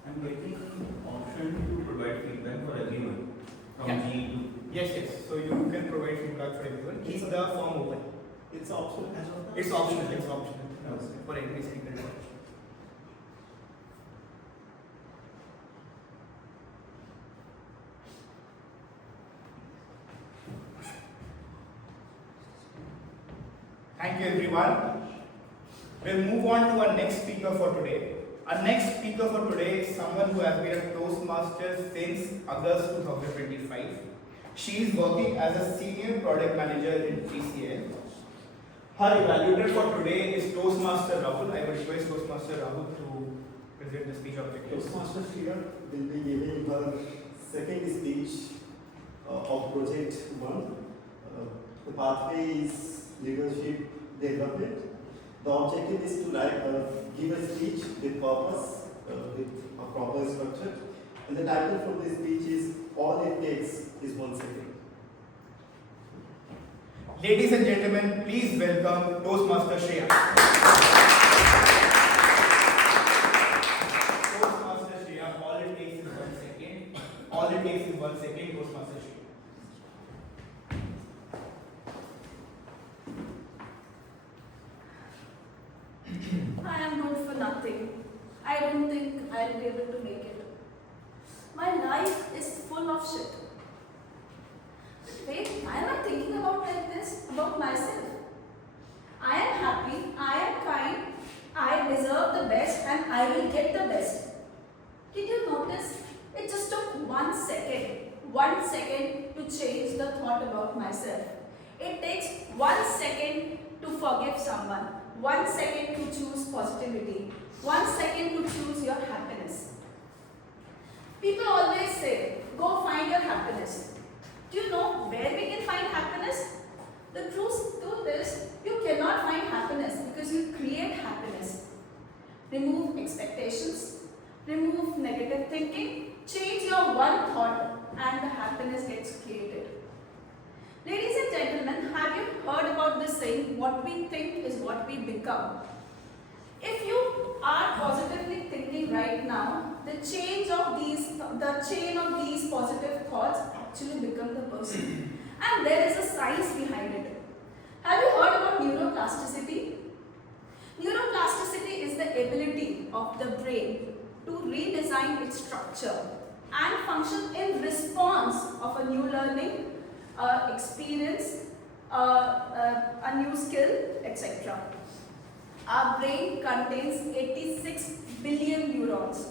I'm getting option to provide feedback for everyone from Yeah. G to. Yes. So you can provide feedback for everyone. Keep the form open. It's optional as of now? It's optional. For every speaker. Thank you, everyone. We'll move on to our next speaker for today. Our next speaker for today is someone who has been a Toastmaster since August 2025. She is working as a senior product manager in TCL. Her evaluator for today is Toastmaster Rahul. I would request Toastmaster Rahul to present the speech objectives. Toastmaster here will be giving her second speech of Project 1. The pathway is leadership development. The objective is to give a speech with purpose, with a proper structure. And the title from this speech is All It Takes is 1 second. Ladies and gentlemen, please welcome Toastmaster Shreya. Toastmaster Shreya, all it takes is 1 second. All it takes is 1 second, Toastmaster Shreya. I am good for nothing. I don't think I'll be able to make it. My life is full of shit. But wait, why am I thinking about like this about myself? I am happy, I am kind, I deserve the best and I will get the best. Did you notice? It just took 1 second. 1 second to change the thought about myself. It takes 1 second to forgive someone. 1 second to choose positivity. 1 second to choose your happiness. People always say, go find your happiness. Do you know where we can find happiness? The truth is, you cannot find happiness because you create happiness. Remove expectations, remove negative thinking, change your one thought and the happiness gets created. Ladies and gentlemen, have you heard about this saying, what we think is what we become? If you are positively thinking right now, the chain of these positive thoughts actually become the person. And there is a science behind it. Have you heard about neuroplasticity? Neuroplasticity is the ability of the brain to redesign its structure and function in response of a new learning, experience, a new skill, etc. Our brain contains 86 billion neurons,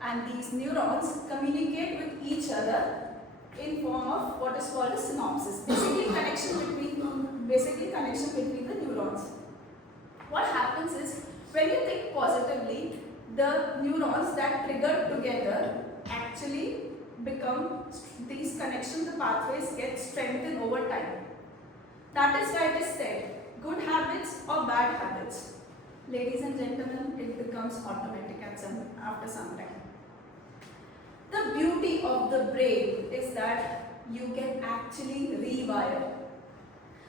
and these neurons communicate with each other in form of what is called a synopsis. Basically connection between the neurons. What happens is when you think positively, the neurons that trigger together actually become these connections, the pathways get strengthened over time. That is why it is said, good habits or bad habits. Ladies and gentlemen, it becomes automatic after some time. The beauty of the brain is that you can actually rewire.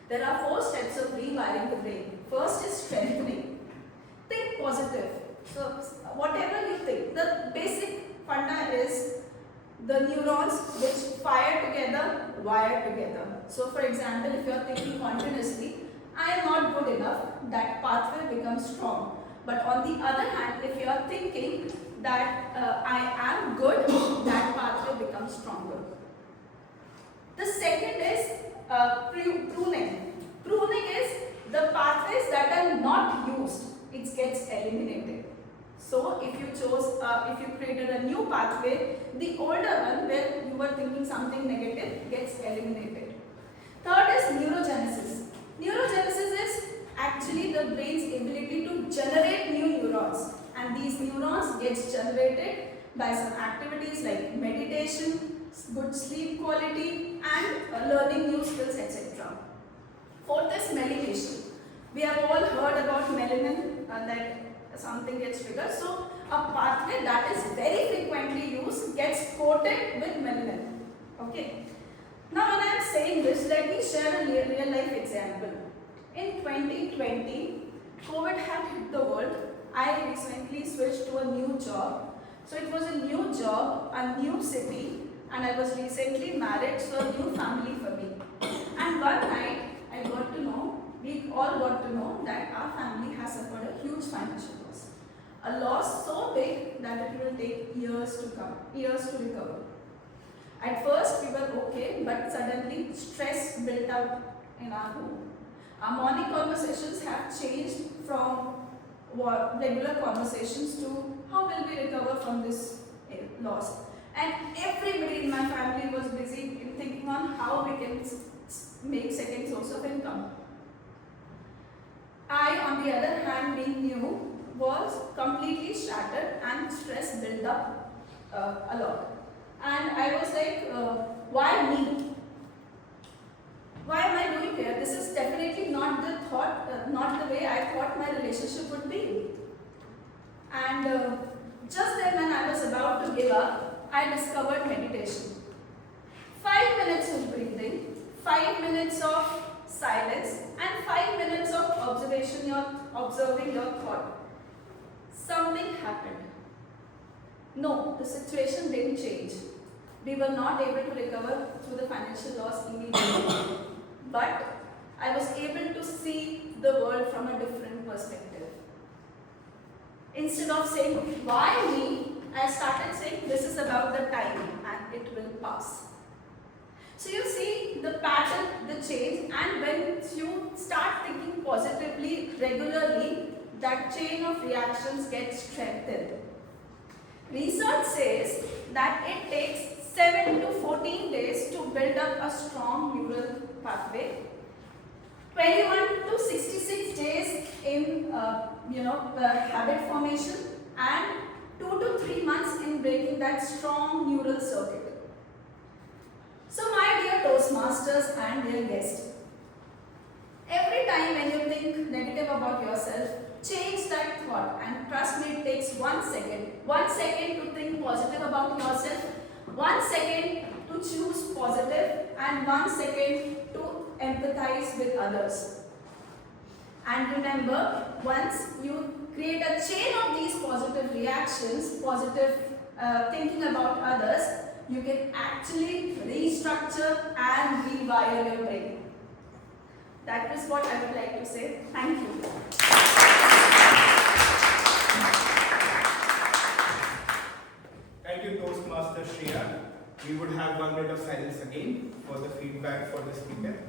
There are 4 steps of rewiring the brain. First is strengthening. Think positive. So whatever you think, the basic funda is the neurons which fire together, wire together. So for example, if you are thinking continuously, I am not good enough, that pathway becomes strong. But on the other hand, if you are thinking that I am good, that pathway becomes stronger. The second is pruning. Pruning is the pathways that are not used, it gets eliminated. So if you created a new pathway, the older one where you were thinking something negative gets eliminated. Third is neurogenesis. Neurogenesis is actually the brain's ability to generate new neurons, and these neurons gets generated by some activities like meditation, good sleep quality, and learning new skills, etc. Fourth is myelination. We have all heard about melanin, that something gets triggered. So a pathway that is very frequently used gets coated with melanin. Okay. Now when I am saying this, let me share a real life example. In 2020, COVID had hit the world. I recently switched to a new job. So it was a new job, a new city, and I was recently married, so a new family for me. And one night, we all got to know that our family has suffered a huge financial loss. A loss so big that it will take years to recover. At first we were okay, but suddenly stress built up in our home. Our morning conversations have changed from regular conversations to how will we recover from this loss. And everybody in my family was busy in thinking on how we can make second source of income. I, on the other hand, being new, was completely shattered and stress built up a lot. And I was like, why me? Why am I doing here? This is definitely not the way I thought my relationship would be. And just then when I was about to give up, I discovered meditation. 5 minutes of breathing, 5 minutes of silence, and 5 minutes of observing your thought. Something happened. No, the situation didn't change. We were not able to recover through the financial loss immediately. But I was able to see the world from a different perspective. Instead of saying, why me? I started saying, this is about the time and it will pass. So you see the pattern, the change, and when you start thinking positively regularly, that chain of reactions gets strengthened. Research says that it takes 7 to 14 days to build up a strong neural pathway, 21 to 66 days in habit formation, and 2 to 3 months in breaking that strong neural circuit. So my dear Toastmasters and dear guests, every time when you think negative about yourself, change that thought, and trust me, it takes 1 second. 1 second to think positive about yourself, 1 second to choose positive, and 1 second to empathize with others. And remember, once you create a chain of these positive reactions, positive thinking about others, you can actually restructure and rewire your brain. That is what I would like to say. Thank you. Thank you, Toastmaster Shreya. We would have 1 minute of silence again for the feedback for the speaker.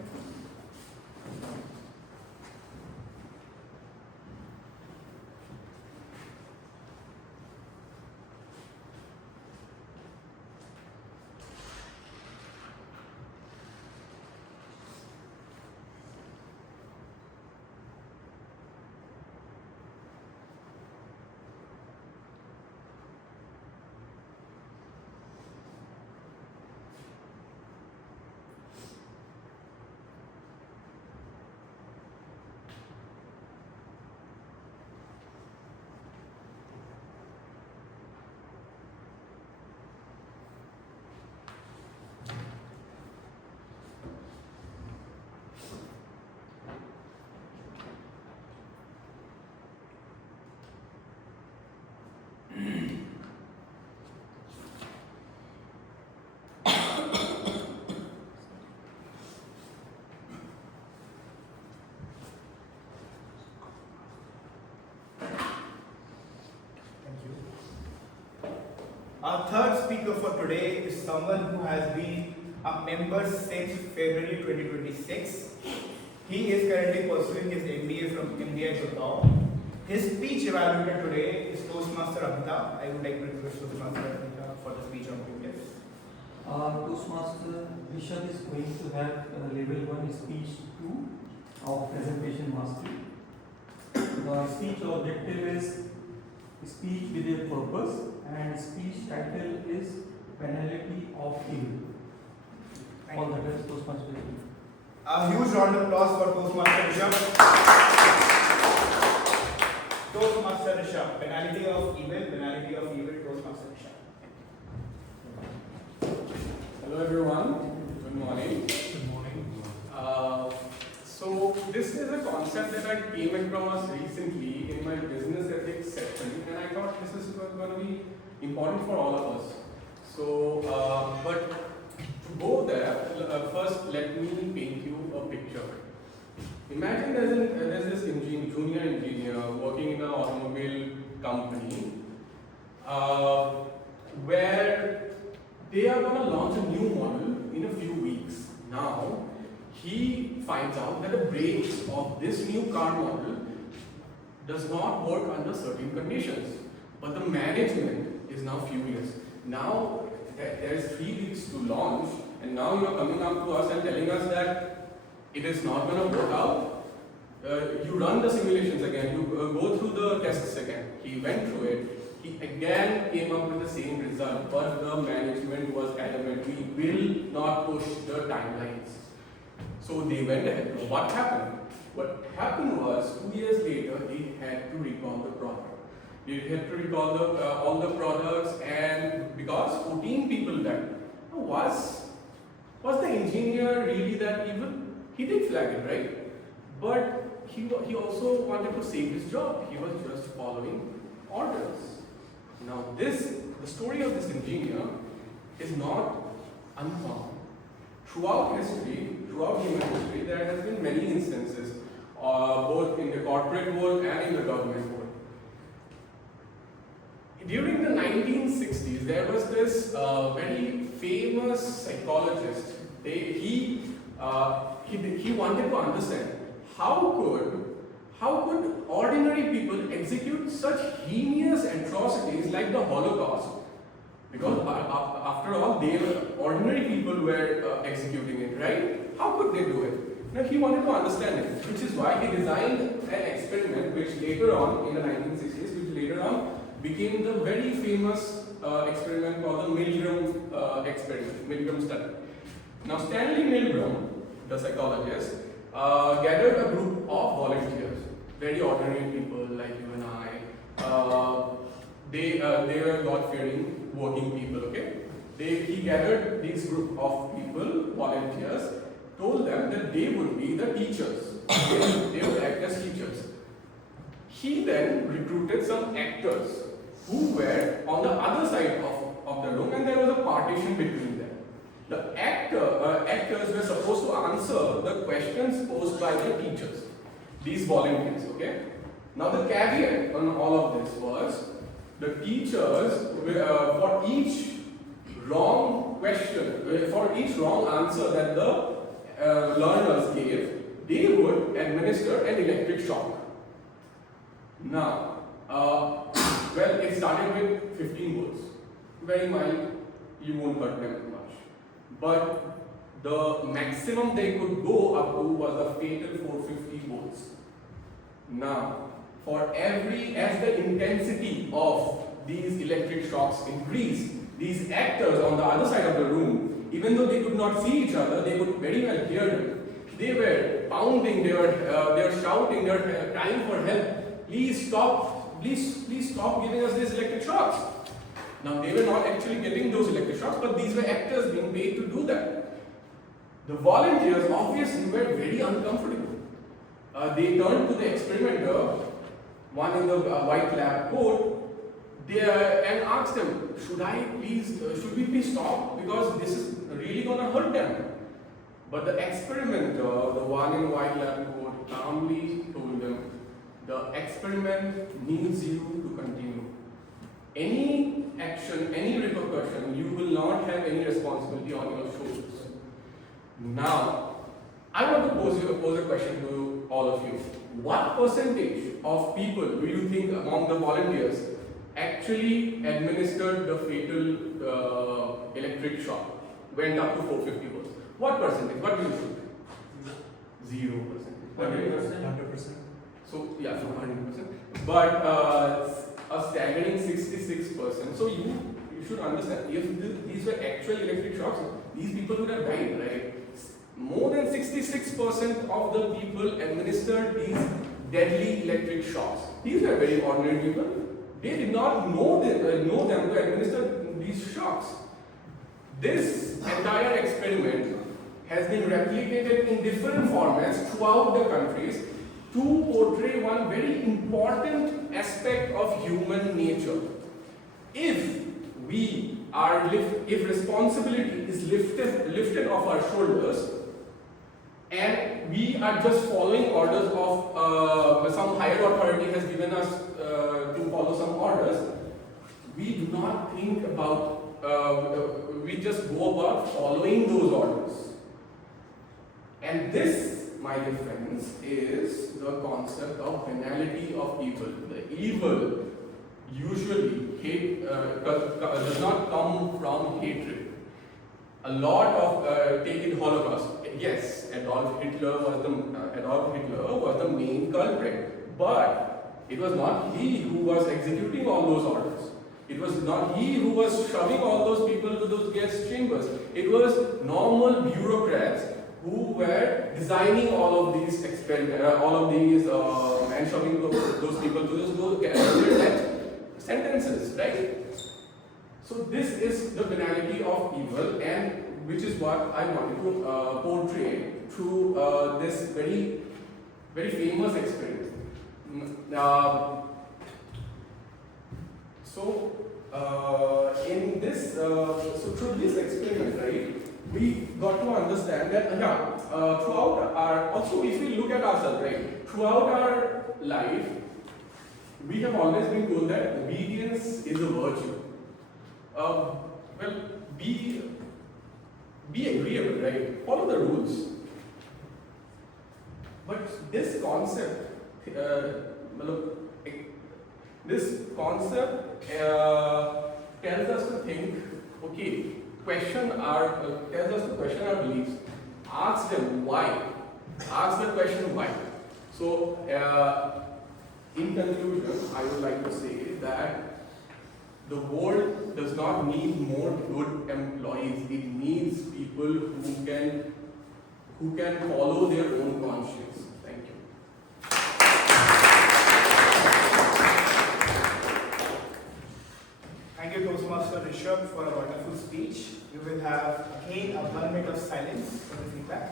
Our third speaker for today is someone who has been a member since February 2026. He is currently pursuing his MBA from India Gurgaon. His speech evaluator today is Toastmaster Abhita. I would like to request Toastmaster Abhita for the speech on Tuesday. Toastmaster Rishabh is going to have level 1 speech 2 of presentation mastery. The speech objective is speech with a purpose, and speech title is Penalty of Evil. All the best, Toastmaster. A huge round of applause for Toastmaster Rishabh. Toastmaster Rishabh, penalty of evil, Toastmaster Rishabh. Hello everyone, good morning. Good morning. So this is a concept that I came across recently in my business ethics section, and I thought this is going to be important for all of us. So, but to go there, first let me paint you a picture. Imagine there's this junior engineer working in an automobile company where they are going to launch a new model in a few weeks. Now, he finds out that the brakes of this new car model does not work under certain conditions. But the management is now furious. Now, there is 3 weeks to launch, and now you are coming up to us and telling us that it is not going to work out. You run the simulations again, you go through the tests again. He went through it. He again came up with the same result, but the management was adamant, we will not push the timelines. So they went ahead. What happened? What happened was, 2 years later, they had to recall the product. They had to recall all the products, and because 14 people died. Was the engineer really that evil? He did flag it, right? But he also wanted to save his job. He was just following orders. Now the story of this engineer is not uncommon. Throughout history, throughout human history, there has been many instances, both in the corporate world and in the government world. During the 1960s, there was this very famous psychologist. He wanted to understand how could ordinary people execute such heinous atrocities like the Holocaust? Because after all, ordinary people were executing it, right? How could they do it? Now he wanted to understand it, which is why he designed an experiment which later on, in the 1960s, which later on became the very famous experiment called the Millennium experiment, Millennium study. Now Stanley Milgram, the psychologist, gathered a group of volunteers, very ordinary people like you and I. They were God-fearing, working people, okay? He gathered this group of people, volunteers, told them that they would be the teachers. They would act as teachers. He then recruited some actors who were on the other side of the room, and there was a partition between them. The actors were supposed to answer the questions posed by the teachers, these volunteers, okay? Now the caveat on all of this was, the teachers, for each wrong question, for each wrong answer that the learners gave, they would administer an electric shock. Now, well, it started with 15 volts. Very mild, you won't hurt them much. But the maximum they could go up to was a fatal 450 volts. Now, as the intensity of these electric shocks increased, these actors on the other side of the room, even though they could not see each other, they could very well hear them. They were pounding, they were shouting, they were crying for help. Please stop giving us these electric shocks. Now they were not actually getting those electric shocks, but these were actors being paid to do that. The volunteers obviously were very uncomfortable. They turned to the experimenter, one in the white lab coat, and asked him, should we please stop, because this is really going to hurt them. But the experimenter, the one in white lab coat, calmly told them, the experiment needs you to continue. any action, any repercussion, you will not have any responsibility on your shoulders. Now, I want to pose a question to all of you. What percentage of people do you think among the volunteers actually administered the fatal electric shock? Went up to 450 volts. What percentage? What do you think? 0%. 100%. So yeah, so 100%. But a staggering 66%. So you should understand, if these were actual electric shocks, these people would have died, right? More than 66% of the people administered these deadly electric shocks. These were very ordinary people. They did not know them to administer these shocks. This entire experiment has been replicated in different formats throughout the countries to portray one very important aspect of human nature. If responsibility is lifted off our shoulders, and we are just following orders of some higher authority has given us to follow some orders, we do not think about, we just go about following those orders. And this, my dear friends, is the concept of banality of evil. The evil usually does not come from hatred. A lot of take it Holocaust. Yes, Adolf Hitler was the main culprit, but it was not he who was executing all those orders. It was not he who was shoving all those people to those gas chambers. It was normal bureaucrats who were designing all of these experiments, and shoving those people to those gas sentences, right? So this is the banality of evil, and which is what I wanted to portray through this very, very famous experiment. Through this experiment, right, we got to understand that throughout our, also if we look at ourselves, right, throughout our life, we have always been told that obedience is a virtue. Be agreeable, right? Follow the rules. But this concept tells us to think, okay, tells us to question our beliefs. Ask them why. Ask the question why. So, in conclusion, I would like to say that the world does not need more good employees. It needs people who can follow their own conscience. Thank you. Thank you, Toastmaster Rishabh, for a wonderful speech. We will have again a 1 minute of silence for the feedback.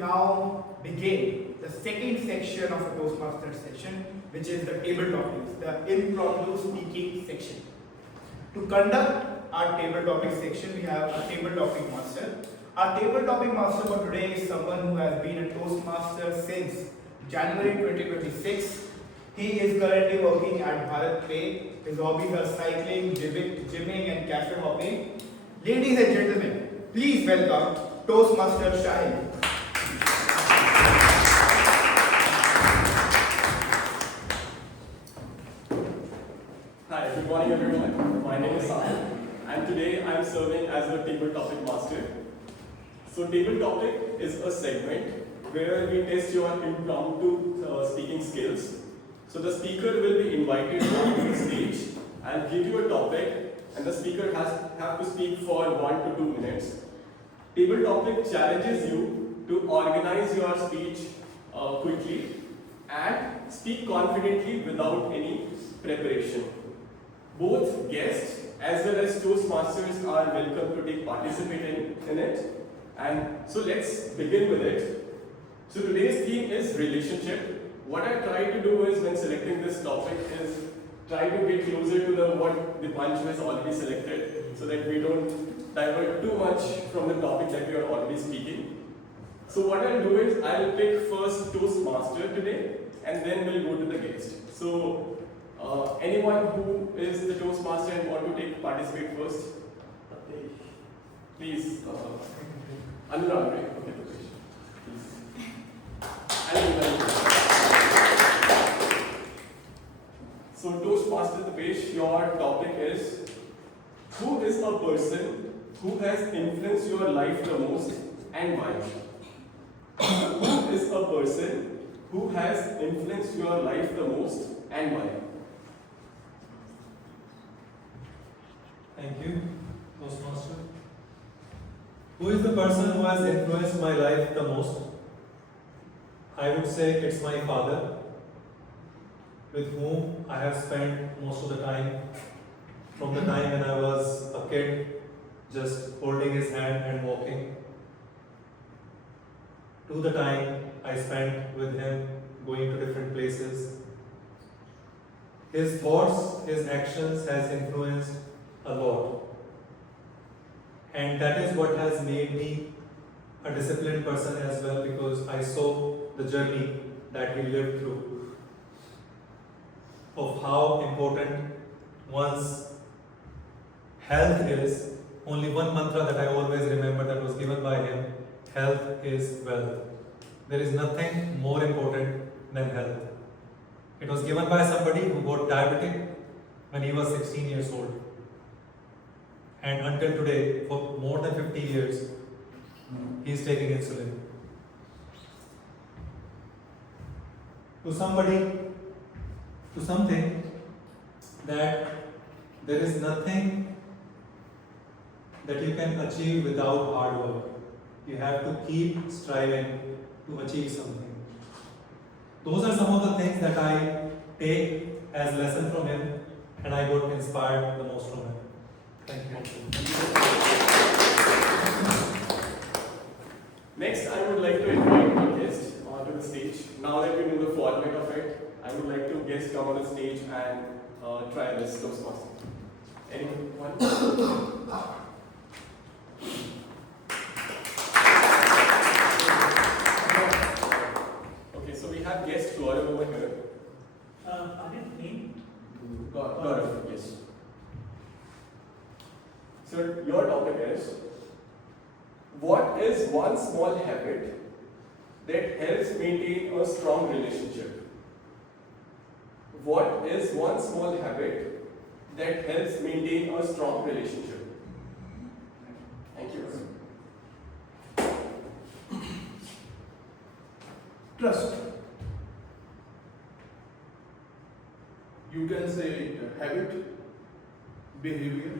Now begin the second section of the Toastmasters section, which is the table topics, the impromptu speaking section. To conduct our table topic section, we have a table topic master. Our table topic master for today is someone who has been a Toastmaster since January 2026. He is currently working at Bharat Pay. His hobbies are cycling, gymming and cafe hopping. Ladies and gentlemen, please welcome Toastmaster Shahid. morning everyone, my name is Sahil and today I am serving as a table topic master. So table topic is a segment where we test your impromptu speaking skills. So the speaker will be invited onto the stage and give you a topic and the speaker have to speak for 1 to 2 minutes. Table topic challenges you to organize your speech quickly and speak confidently without any preparation. Both guests as well as Toastmasters are welcome to participate in it. And so let's begin with it. So today's theme is relationship. What I try to do is when selecting this topic is try to get closer to what the bunch has already selected so that we don't divert too much from the topic that we are already speaking. So what I'll do is I'll pick first Toastmaster today and then we'll go to the guest. So anyone who is the Toastmaster and want to participate first? Please. Anurag, right? Okay, please. So Toastmaster Tapesh, your topic is, who is a person who has influenced your life the most and why? Who is a person who has influenced your life the most and why? Thank you, Toastmaster. Who is the person who has influenced my life the most? I would say it's my father, with whom I have spent most of the time, from the time when I was a kid, just holding his hand and walking, to the time I spent with him going to different places. His thoughts, his actions has influenced a lot. And that is what has made me a disciplined person as well, because I saw the journey that he lived through of how important one's health is. Only one mantra that I always remember that was given by him: health is wealth. There is nothing more important than health. It was given by somebody who got diabetic when he was 16 years old. And until today, for more than 50 years, he is taking insulin. To something that there is nothing that you can achieve without hard work. You have to keep striving to achieve something. Those are some of the things that I take as lesson from him, and I got inspired the most from him. Thank you. Next, I would like to invite our guest onto the stage. Now that we know the format of it, I would like to guest come on the stage and try this Toastmaster. Anyone? Okay, so we have guest Gaurav over here. Name? Gaurav, yes. So your topic is, what is one small habit that helps maintain a strong relationship? What is one small habit that helps maintain a strong relationship? Thank you. Trust. You can say it habit, behavior,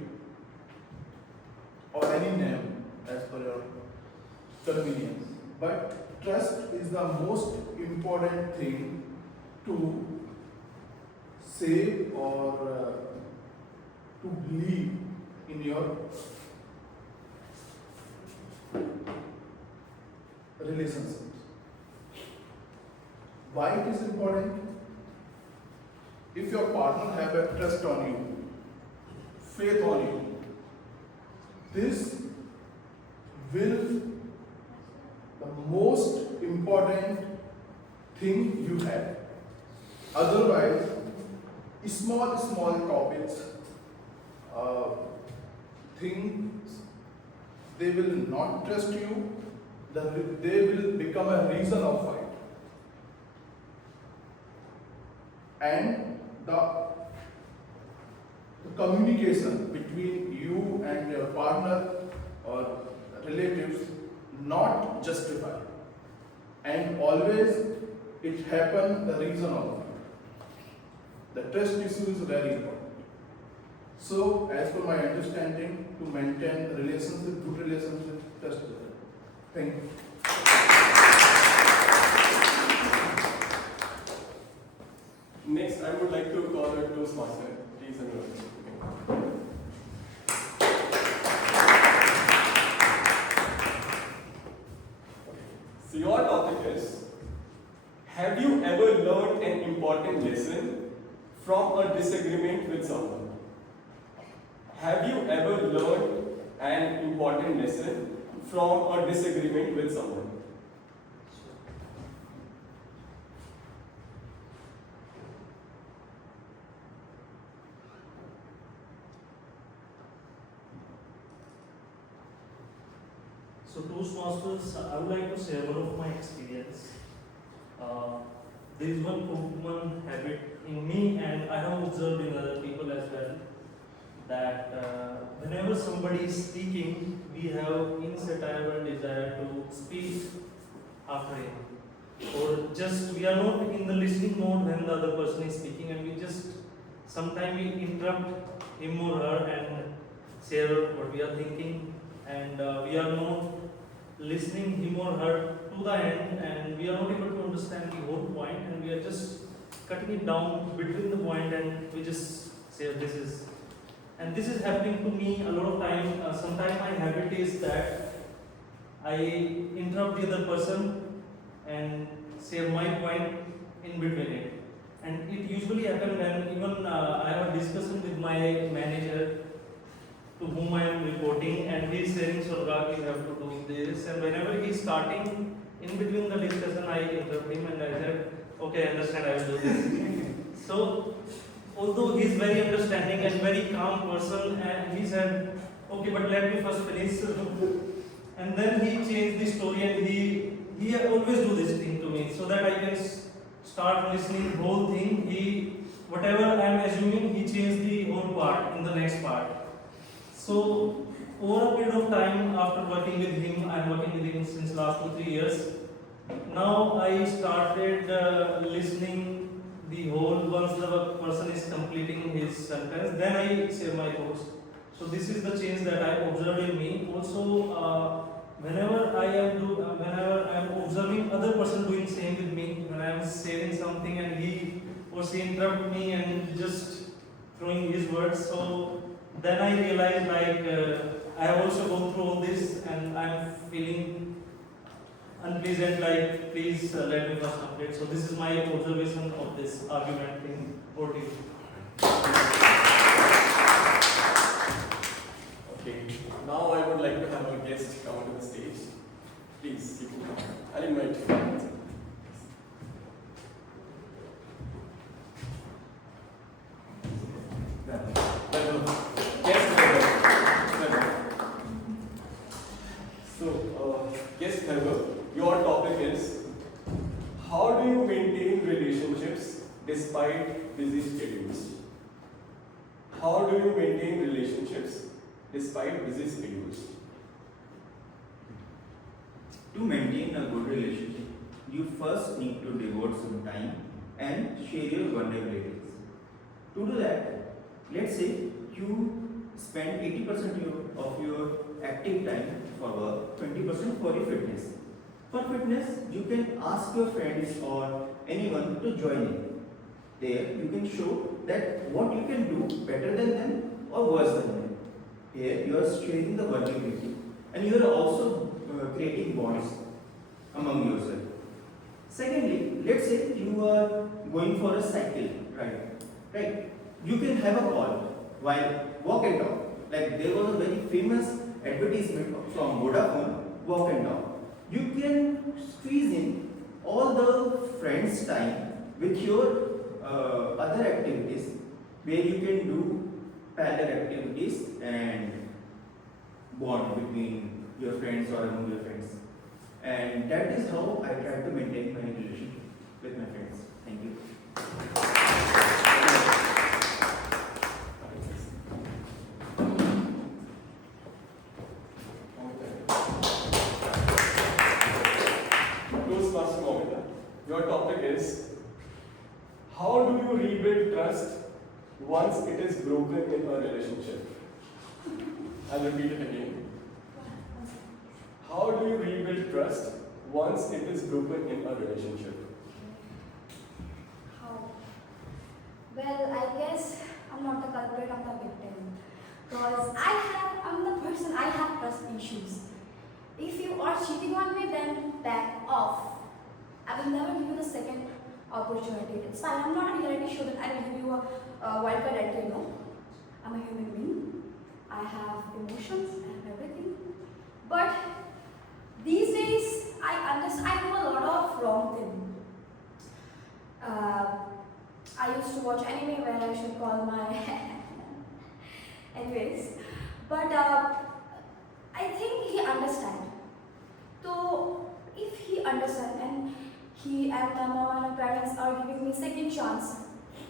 or any name as per your convenience. But trust is the most important thing to say or to believe in your relationships. Why it is important? If your partner have a trust on you, faith on you, this will the most important thing you have. Otherwise, small topics, things, they will not trust you, they will become a reason of fight. And the communication between you and your partner or relatives not justified, and always it happen the reason of it. The trust issue is very important. So, as per my understanding, to maintain relationship, good relationship, trust is there. Thank you. Next, I would like to call a Toastmaster. Please unmute. So your topic is, have you ever learned an important lesson from a disagreement with someone? Have you ever learned an important lesson from a disagreement with someone? So Toastmasters, I would like to share one of my experience. There is one common habit in me, and I have observed in other people as well, that whenever somebody is speaking, we have insatiable desire to speak after him. Or just we are not in the listening mode when the other person is speaking, and we just sometimes we interrupt him or her and share what we are thinking, and we are not listening him or her to the end, and we are not able to understand the whole point, and we are just cutting it down between the point, and we just say this is. And this is happening to me a lot of time. Sometimes my habit is that I interrupt the other person and say my point in between it. And it usually happens when even I have a discussion with my manager to whom I am reporting, and he is saying, Surga, you have to do this. And whenever he is starting, in between the discussion, I interrupt him and I said, okay, I understand, I will do this. So, although he is very understanding and very calm person, and he said, okay, but let me first finish. And then he changed the story, and he always do this thing to me, so that I can start listening whole thing. Whatever I am assuming, he changed the whole part in the next part. So, over a period of time, after working with him, I am working with him since last 2-3 years. Now I started listening the whole. Once the person is completing his sentence, then I say my thoughts. So this is the change that I observed in me. Also, whenever I am observing other person doing same with me, when I am saying something and he or she interrupt me and just throwing his words, so then I realized I have also gone through all this and I am feeling unpleasant, like please let me first complete. So this is my observation of this argument in OT. Okay, now I would like to have our guest come to the stage. Please, you can come. I'll invite you. Guest Tharwal, your topic is, how do you maintain relationships despite busy schedules? How do you maintain relationships despite busy schedules? To maintain a good relationship, you first need to devote some time and share your vulnerabilities. To do that, let's say you spend 80% of your active time for work, 20% for your fitness. For fitness, you can ask your friends or anyone to join in. There, you can show that what you can do better than them or worse than them. Here, you are sharing the vulnerability and you are also creating bonds among yourself. Secondly, let's say you are going for a cycle ride, right? You can have a call while walk and talk. Like there was a very famous advertisement from Vodafone, walk and talk. You can squeeze in all the friends' time with your other activities, where you can do parallel activities and bond between your friends or among your friends. And that is how I try to maintain my relationship with my friends. Thank you. is, how do you rebuild trust once it is broken in a relationship? I'll repeat it again. How do you rebuild trust once it is broken in a relationship? How? Well, I guess I'm not the culprit, I'm the victim. Because I'm the person, I have trust issues. If you are cheating on me, then back off. I will never give you the second opportunity. It's fine, I'm not a reality show that I will give you a wild card entry, no. I'm a human being. I have emotions, I have everything. But these days, I do a lot of wrong things. I used to watch anime where I should call my anyways. But I think he understands. So if he understands and he and my mom and my parents are giving me second chance,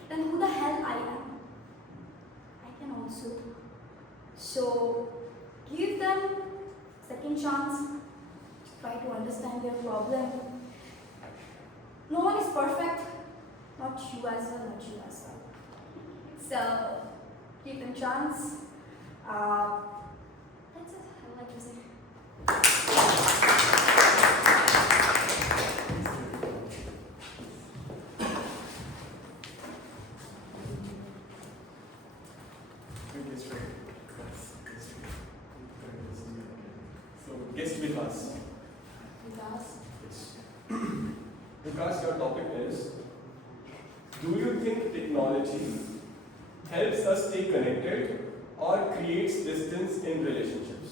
then who the hell I am? I can also. So give them second chance. Try to understand their problem. No one is perfect. Not you as well, not you as well. So give them chance. That's it. I would like to say. So, guest Vikas. Vikas, your topic is, do you think technology helps us stay connected or creates distance in relationships?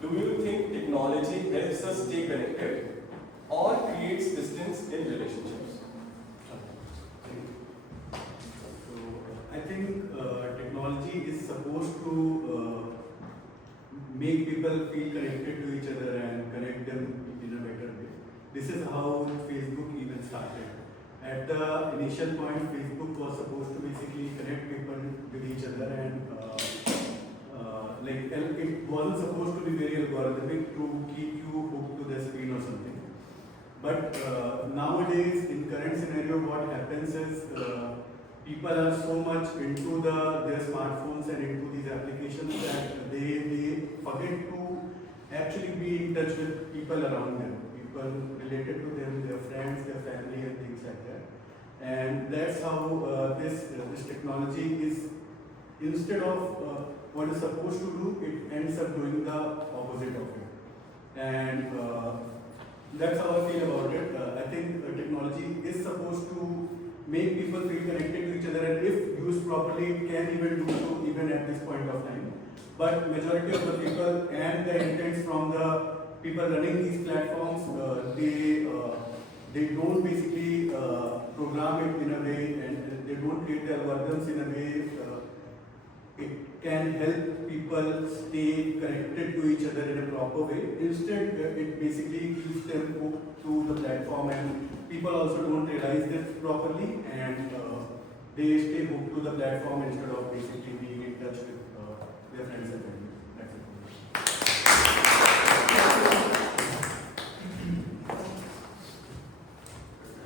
Do you think technology helps us stay connected or creates distance in relationships? I think technology is supposed to make people feel connected to each other and connect them in a better way. This is how Facebook even started. At the initial point, Facebook was supposed to basically connect people with each other, and it wasn't supposed to be very algorithmic to keep you hooked to the screen or something. But nowadays, in current scenario, what happens is people are so much into their smartphones and into these applications that they forget to actually be in touch with people around them, people related to them, their friends, their family, and things like that. And that's how this technology is, instead of what it's supposed to do, it ends up doing the opposite of it. And that's how I feel about it. I think technology is supposed to make people feel connected to each other, and if used properly, it can even do so even at this point of time. But majority of the people and the intents from the people running these platforms, they don't basically program it in a way, and they don't create the algorithms in a way it can help people stay connected to each other in a proper way. Instead, it basically keeps them hooked to the platform, and people also don't realize this properly, and they stay hooked to the platform instead of basically being in touch with their friends and family. That's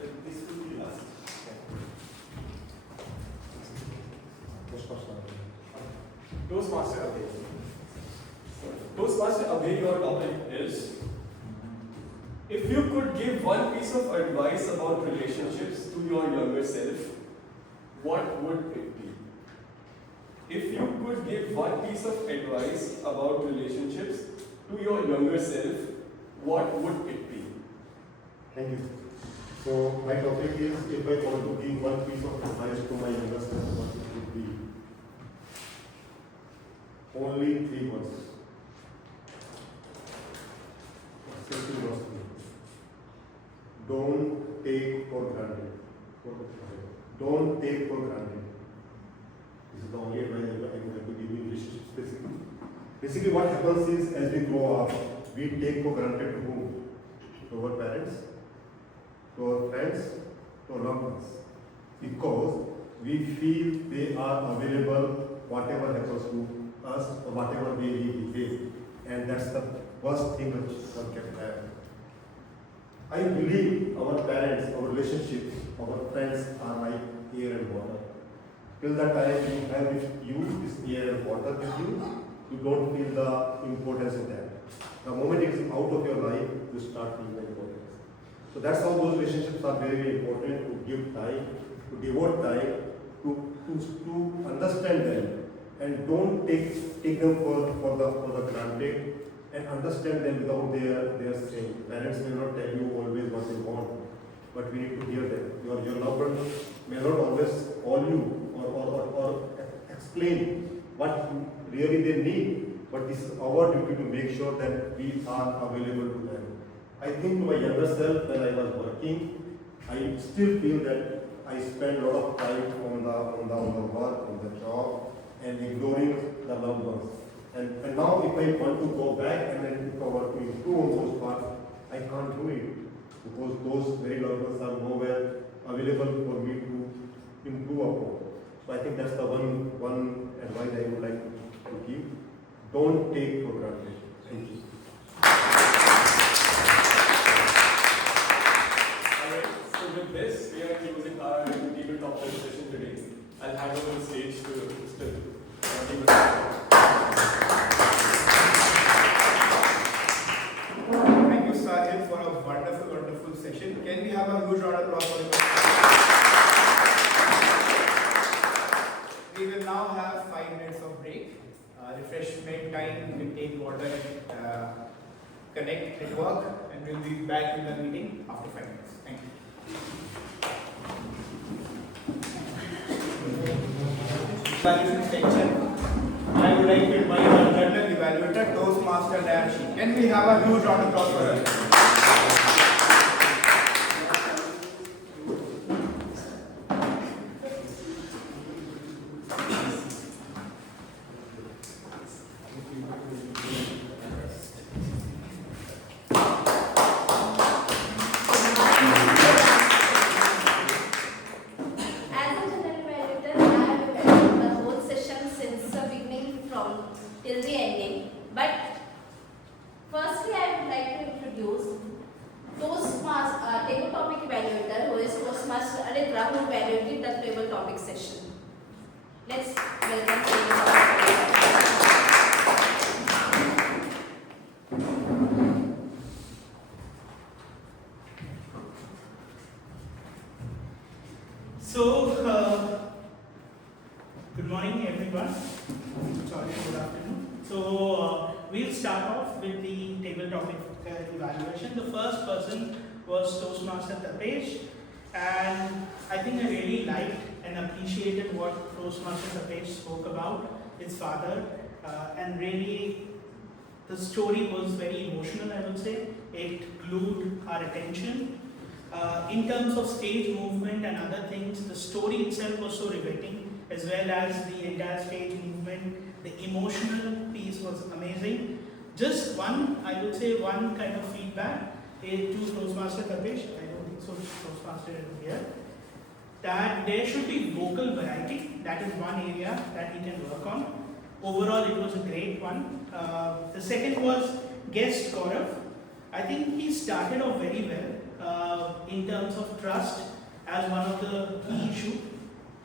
it. This will be last. Toastmaster Abhay. Toastmaster Abhay, your topic is, if you could give one piece of advice about relationships to your younger self, what would it be? If you could give one piece of advice about relationships to your younger self, what would it be? Thank you. So my topic is, if I want to give one piece of advice to my younger self, what it would be? Only 3 words. Simple words. Don't take for granted. Don't take for granted. This is the only advice I would like to give in relationships basically. Basically what happens is, as we grow up, we take for granted to whom? To our parents, to our friends, to our loved ones. Because we feel they are available whatever happens to us or whatever way we behave. And that's the worst thing which one can have. I believe our parents, our relationships, our friends are like air and water. Till the time you have with you this air and water with you, you don't feel the importance of that. The moment it is out of your life, you start feeling the importance. So that's how those relationships are very, very important, to give time, to devote time, to understand them, and don't take them for the granted, and understand them without their saying. Parents may not tell you always what they want, but we need to hear them. Your loved one may not always call you or explain what really they need, but this is our duty to make sure that we are available to them. I think to my younger self, when I was working, I still feel that I spend a lot of time on the work, on the job, and ignoring the loved ones. And now if I want to go back and then to improve on those parts, I can't do it, because those very loved ones are nowhere available for me to improve upon. So I think that's the one advice I would like to give. Don't take for granted. Thank you. Alright, so with this, we are closing our table topic session today. I'll hand over the stage to Mr. Table Thank you, Sajid, for a wonderful session. Can we have a huge round of applause for him? We will now have 5 minutes of break. Refreshment time, we'll take water and connect, network, and we'll be back in the meeting after 5 minutes. Thank you. Evaluation section. I would like to invite our journal evaluator, Toastmaster Darshi. Can we have a huge round of applause for her? Good morning, everyone. Sorry, good afternoon. So, we'll start off with the table topic evaluation. The first person was Toastmaster Tapesh, and I think I really liked and appreciated what Toastmaster Tapesh spoke about his father, and really the story was very emotional, I would say. It glued our attention. In terms of stage movement and other things, the story itself was so riveting, as well as the entire stage movement. The emotional piece was amazing. Just one, I would say, one kind of feedback to Toastmaster Tapesh, I don't think so, Toastmaster is here, that there should be vocal variety. That is one area that he can work on. Overall, it was a great one. The second was guest Gaurav. I think he started off very well in terms of trust as one of the key issues.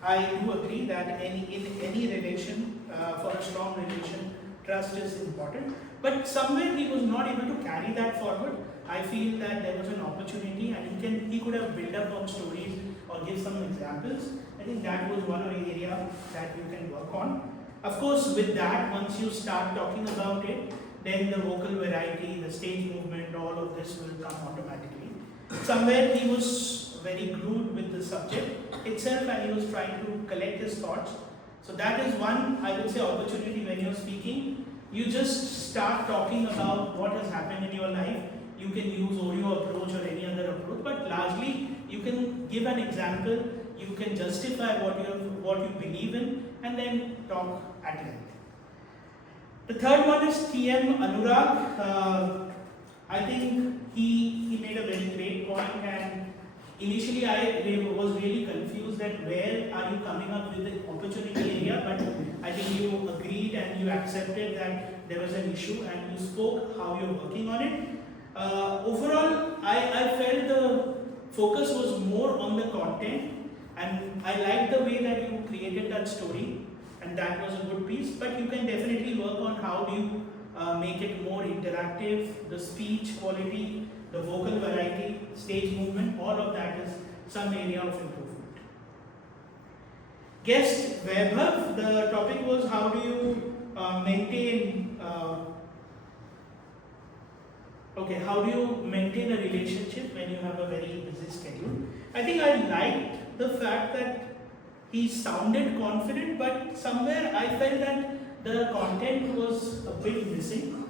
I do agree that in any relation, for a strong relation, trust is important. But somewhere he was not able to carry that forward. I feel that there was an opportunity, and he could have built up on stories or give some examples. I think that was one area that you can work on. Of course, with that, once you start talking about it, then the vocal variety, the stage movement, all of this will come automatically. Somewhere he was very glued with the subject itself, and he was trying to collect his thoughts. So that is one, I would say, opportunity when you're speaking. You just start talking about what has happened in your life. You can use Oreo approach or any other approach, but largely you can give an example, you can justify what you believe in, and then talk at length. The third one is TM Anurag. I think he made a very great point, and initially I was really confused that where are you coming up with the opportunity area, but I think you agreed and you accepted that there was an issue and you spoke how you're working on it. Overall, I felt the focus was more on the content, and I liked the way that you created that story, and that was a good piece. But you can definitely work on how do you make it more interactive, the speech quality, the vocal variety, stage movement, all of that is some area of improvement. Guest Vaibhav, the topic was how do you maintain how do you maintain a relationship when you have a very busy schedule? I think I liked the fact that he sounded confident, but somewhere I felt that the content was a bit missing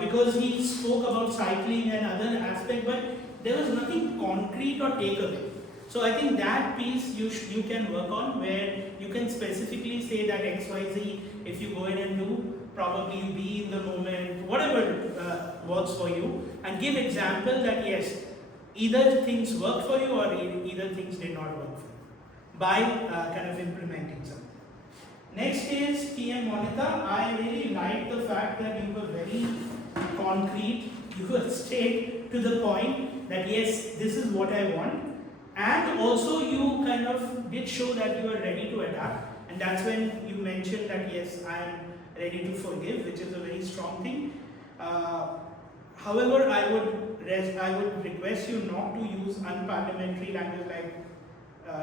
because he spoke about cycling and other aspects, but there was nothing concrete or takeaway. So I think that piece you can work on, where you can specifically say that XYZ, if you go in and do, probably be in the moment, whatever works for you, and give example that yes, either things worked for you or either things did not work for you, by kind of implementing something. Next is TM Monica. I really like the fact that you were very concrete, you were straight to the point that yes, this is what I want, and also you kind of did show that you are ready to adapt, and that's when you mentioned that yes, I am ready to forgive, which is a very strong thing. However, I would request you not to use unparliamentary language like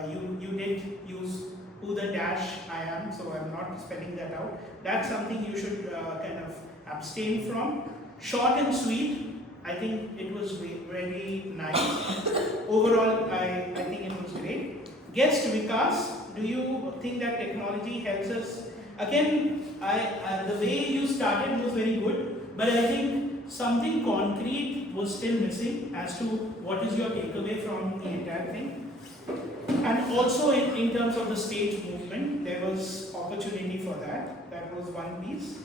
you did use who the dash I am, so I'm not spelling that out. That's something you should kind of abstain from. Short and sweet, I think it was very nice. Overall, I think it was great. Guest Vikas, do you think that technology helps us? Again, the way you started was very good, but I think something concrete was still missing as to what is your takeaway from the entire thing. And also in terms of the stage movement, there was opportunity for that. That was one piece.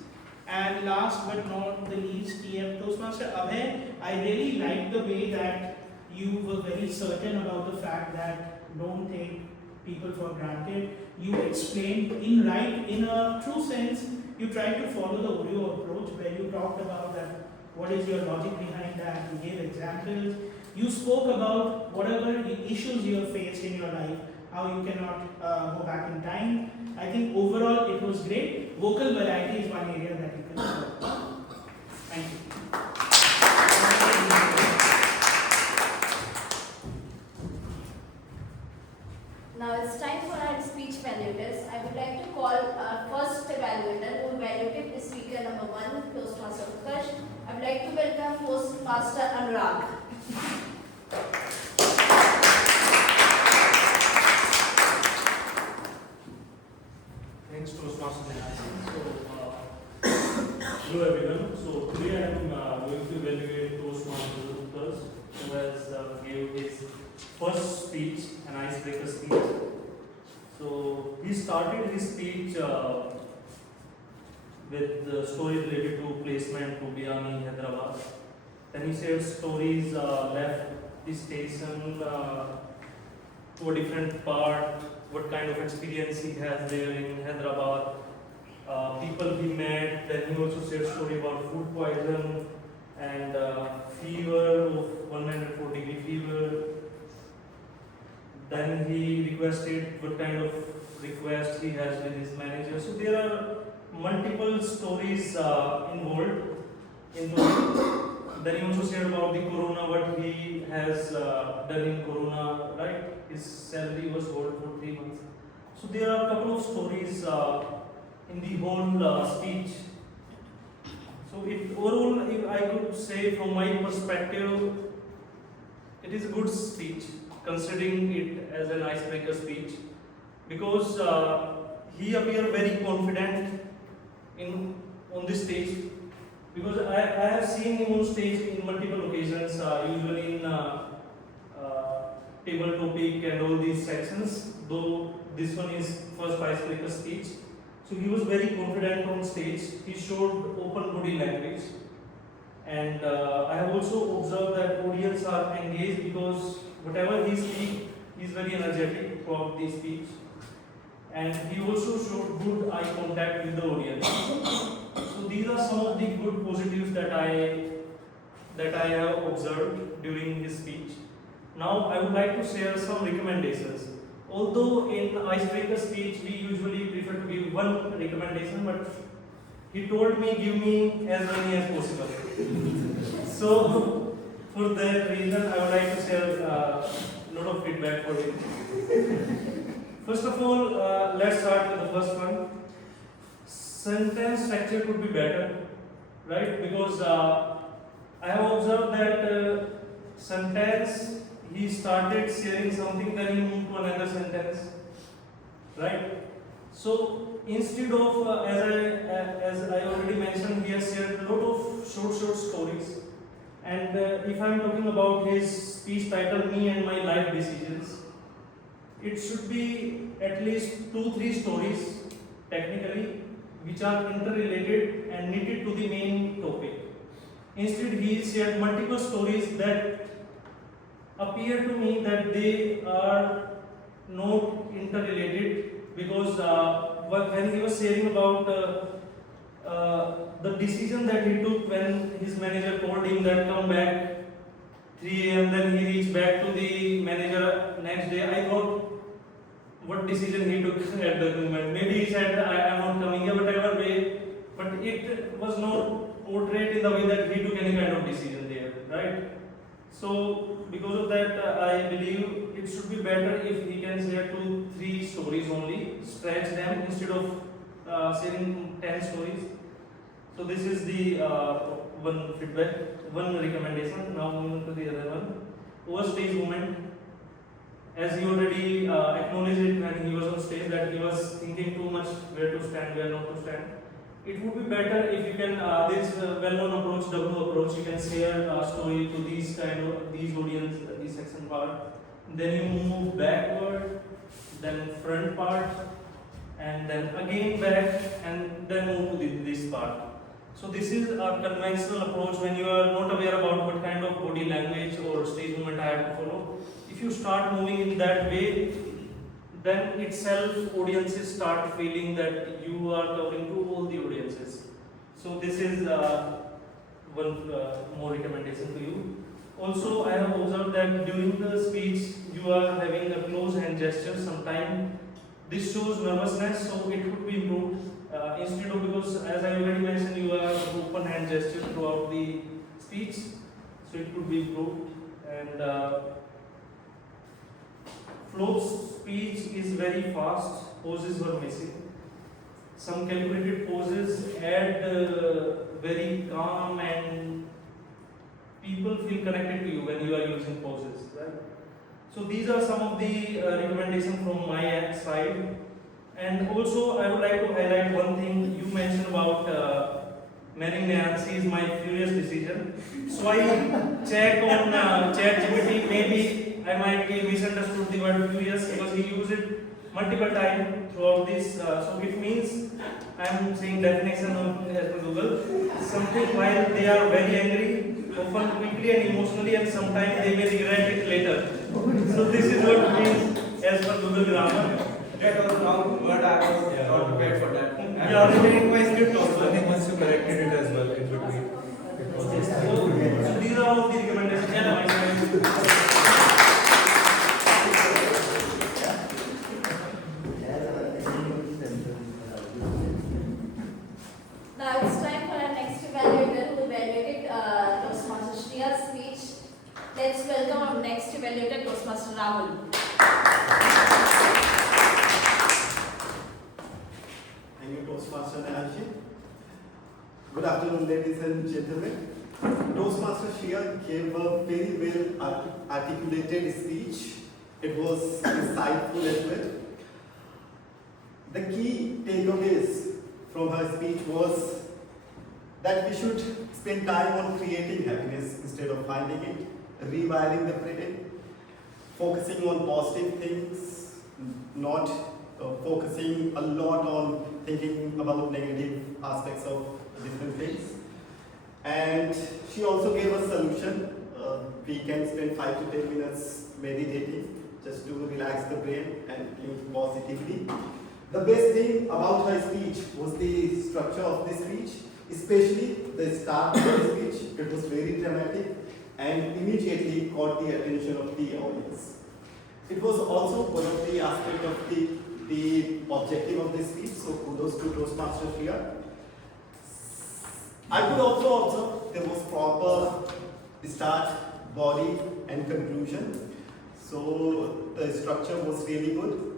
And last but not the least, TM Toastmaster Abhay, I really liked the way that you were very certain about the fact that don't take people for granted. You explained in a true sense, you tried to follow the Oreo approach where you talked about that, what is your logic behind that, you gave examples, you spoke about whatever issues you have faced in your life, how you cannot go back in time. I think overall it was great. Vocal variety is one area that you can work on. Thank you. Now it's time for our speech evaluators. I would like to call our first evaluator who evaluated speaker number 1, Toastmaster Utkarsh. I would like to welcome Toastmaster Anurag. Thanks, Toastmaster hello everyone. So today I am going to evaluate Toastmaster Utkarsh, who has gave his first speech, an icebreaker speech. So he started his speech with the story related to placement to Biryani, Hyderabad. Then he shared stories left the station to a different part, what kind of experience he has there in Hyderabad, people he met. Then he also shared story about food poison and fever of 104-degree fever. Then he requested what kind of request he has with his manager. So there are multiple stories involved into it. Then he also shared about the corona, what he has done in corona, right? His salary was held for 3 months. So there are a couple of stories in the whole speech. So overall, if I could say from my perspective, it is a good speech, considering it as an icebreaker speech, because he appeared very confident on this stage. Because I have seen him on stage in multiple occasions, usually in table topic and all these sections, though this one is first icebreaker speech. So he was very confident on stage. He showed open body language. And I have also observed that audience are engaged because whatever he speaks, he is very energetic throughout the speech. And he also showed good eye contact with the audience. So these are some of the good positives that I that I have observed during his speech. Now I would like to share some recommendations. Although in icebreaker speech we usually prefer to give one recommendation, but he told me give me as many as possible. So for that reason I would like to share a lot of feedback for him. First of all, let's start with the first one. Sentence structure could be better, right? Because I have observed that sentence, he started sharing something, then he moved to another sentence, right? So instead of, as I already mentioned, he has shared a lot of short stories. And if I am talking about his speech title, Me and My Life Decisions, it should be at least 2-3 stories, technically, which are interrelated and knitted to the main topic. Instead, he shared multiple stories that appear to me that they are not interrelated, because when he was sharing about the decision that he took when his manager told him that come back 3 a.m., then he reached back to the manager next day, I thought, what decision he took at the moment. Maybe he said, I am not coming here, whatever way, but it was not portrayed in the way that he took any kind of decision there, right? So, because of that, I believe it should be better if he can share 2-3 stories only, stretch them instead of sharing 10 stories. So, this is the one feedback, one recommendation. Now, moving to the other one. Over stage movement. As he already acknowledged it when he was on stage, that he was thinking too much where to stand, where not to stand. It would be better if you can, this well-known approach, W approach, you can share a story to these audience, this section part. Then you move backward, then front part, and then again back, and then move to this part. So this is a conventional approach when you are not aware about what kind of body language or stage movement I have to follow. If you start moving in that way, then itself audiences start feeling that you are covering to all the audiences. So this is one more recommendation to you. Also, I have observed that during the speech you are having a close hand gesture. Sometimes this shows nervousness, so it could be improved. Instead of, because as I already mentioned, you are open hand gesture throughout the speech, so it could be improved. And Flo's speech is very fast, poses were missing. Some calculated poses add very calm, and people feel connected to you when you are using poses, right? So these are some of the recommendations from my side. And also I would like to highlight one thing you mentioned about marrying Nancy is my furious decision. So I check on ChatGPT, maybe I might be misunderstood the word furious because he used it multiple times throughout this. So it means I am saying definition of as per Google, something while they are very angry, often quickly and emotionally, and sometimes they may regret it later. So this is what it means as per Google grammar. That was wrong word, I was not prepared for that. Yeah, reading my script also. I think once you corrected it as well in between. So these are all the recommendations on my side. Now it's time for our next evaluator who evaluated Toastmaster Shriya's speech. Let's welcome our next evaluator, Toastmaster Rahul. Thank you, Toastmaster Nayanshi. Good afternoon, ladies and gentlemen. Toastmaster Shriya gave a very well articulated speech. It was insightful as well. The key takeaways from her speech was that we should spend time on creating happiness instead of finding it, rewiring the brain, focusing on positive things, not focusing a lot on thinking about negative aspects of different things. And she also gave a solution. We can spend 5 to 10 minutes meditating just to relax the brain and think positively. The best thing about her speech was the structure of the speech. Especially the start of the speech, it was very dramatic and immediately caught the attention of the audience. It was also one of the aspects of the objective of the speech, so kudos to Toastmasters here. I could also observe there was proper start, body and conclusion. So the structure was really good.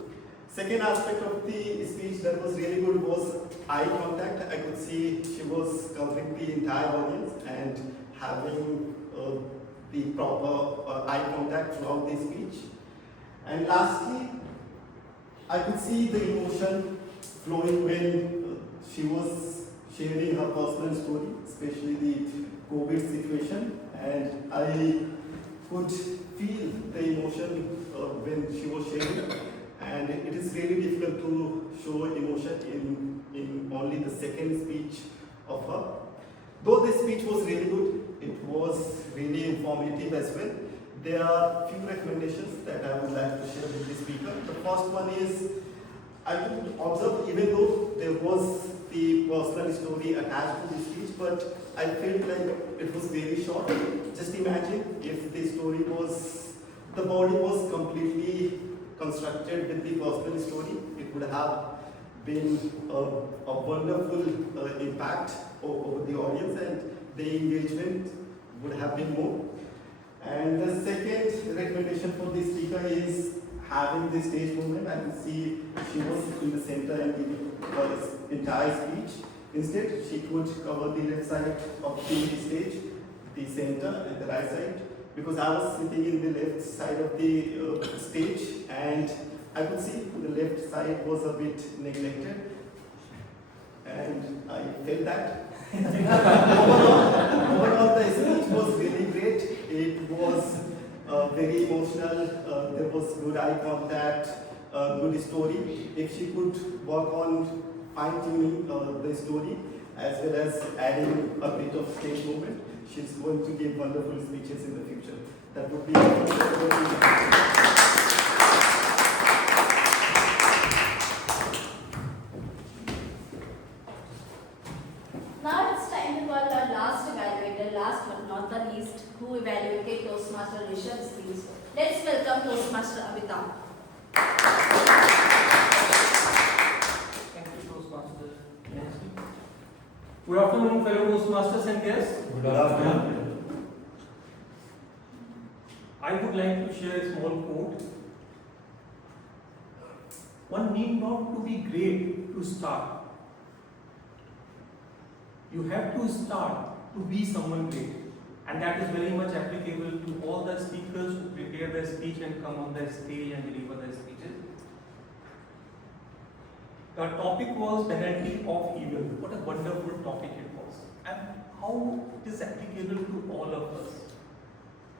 Second aspect of the speech that was really good was eye contact. I could see she was covering the entire audience and having the proper eye contact throughout the speech. And lastly, I could see the emotion flowing when she was sharing her personal story, especially the COVID situation, and I could feel the emotion when she was sharing. And it is really difficult to show emotion in only the second speech of her. Though this speech was really good, it was really informative as well. There are few recommendations that I would like to share with the speaker. The first one is, I could observe even though there was the personal story attached to the speech, but I felt like it was very short. Just imagine if the story was, the body was completely constructed with the personal story, it would have been a wonderful impact over the audience and the engagement would have been more. And the second recommendation for the speaker is having the stage movement. I can see she was in the center and the entire speech. Instead, she could cover the left side of the stage, the center and the right side. Because I was sitting in the left side of the stage and I could see the left side was a bit neglected and I felt that. Overall, the speech was really great. It was very emotional, there was good eye contact, good story. If she could work on fine-tuning the story as well as adding a bit of stage movement, she's going to give wonderful speeches in the future. That would be Now it's time to call our last evaluator, last but not the least, who evaluated Toastmaster Rishabh's speech. Let's welcome Toastmaster Amitabh. Thank you, Toastmaster. Good afternoon, fellow Toastmasters and guests. Good afternoon. I would like to share a small quote. One need not to be great to start. You have to start to be someone great. And that is very much applicable to all the speakers who prepare their speech and come on the stage and deliver their speeches. The topic was penalty of evil. What a wonderful topic it was. And how it is applicable to all of us.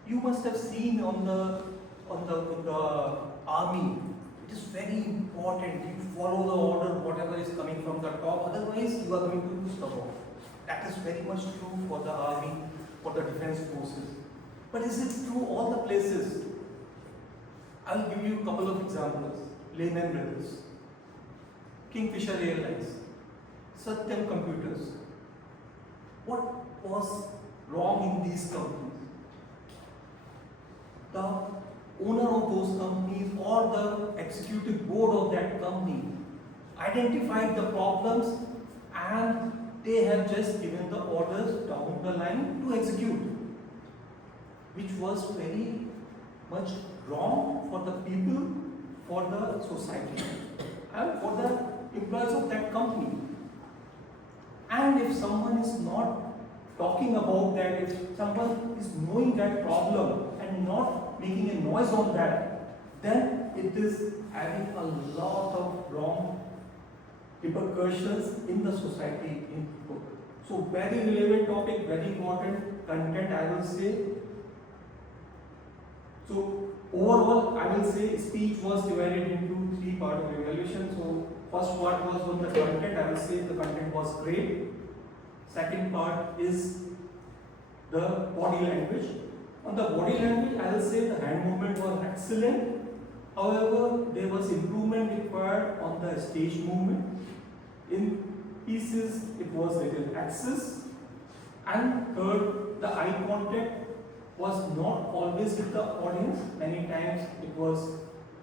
You must have seen on the army, it is very important. You follow the order, whatever is coming from the top, otherwise you are going to lose the war. That is very much true for the army, for the defense forces. But is it true all the places? I'll give you a couple of examples. Lehman Brothers, Kingfisher Airlines, Satyam Computers. What was wrong in these companies? The owner of those companies or the executive board of that company identified the problems and they have just given the orders down the line to execute, which was very much wrong for the people, for the society and for the employees of that company. And if someone is not talking about that, if someone is knowing that problem and not making a noise on that, then it is having a lot of wrong repercussions in the society. So very relevant topic, very important content, I will say. So overall, I will say speech was divided into three parts of evaluation. So first part was on the content. I will say the content was great. Second part is the body language. On the body language, I will say the hand movement was excellent. However, there was improvement required on the stage movement. In pieces, it was little access. And third, the eye contact was not always with the audience. Many times it was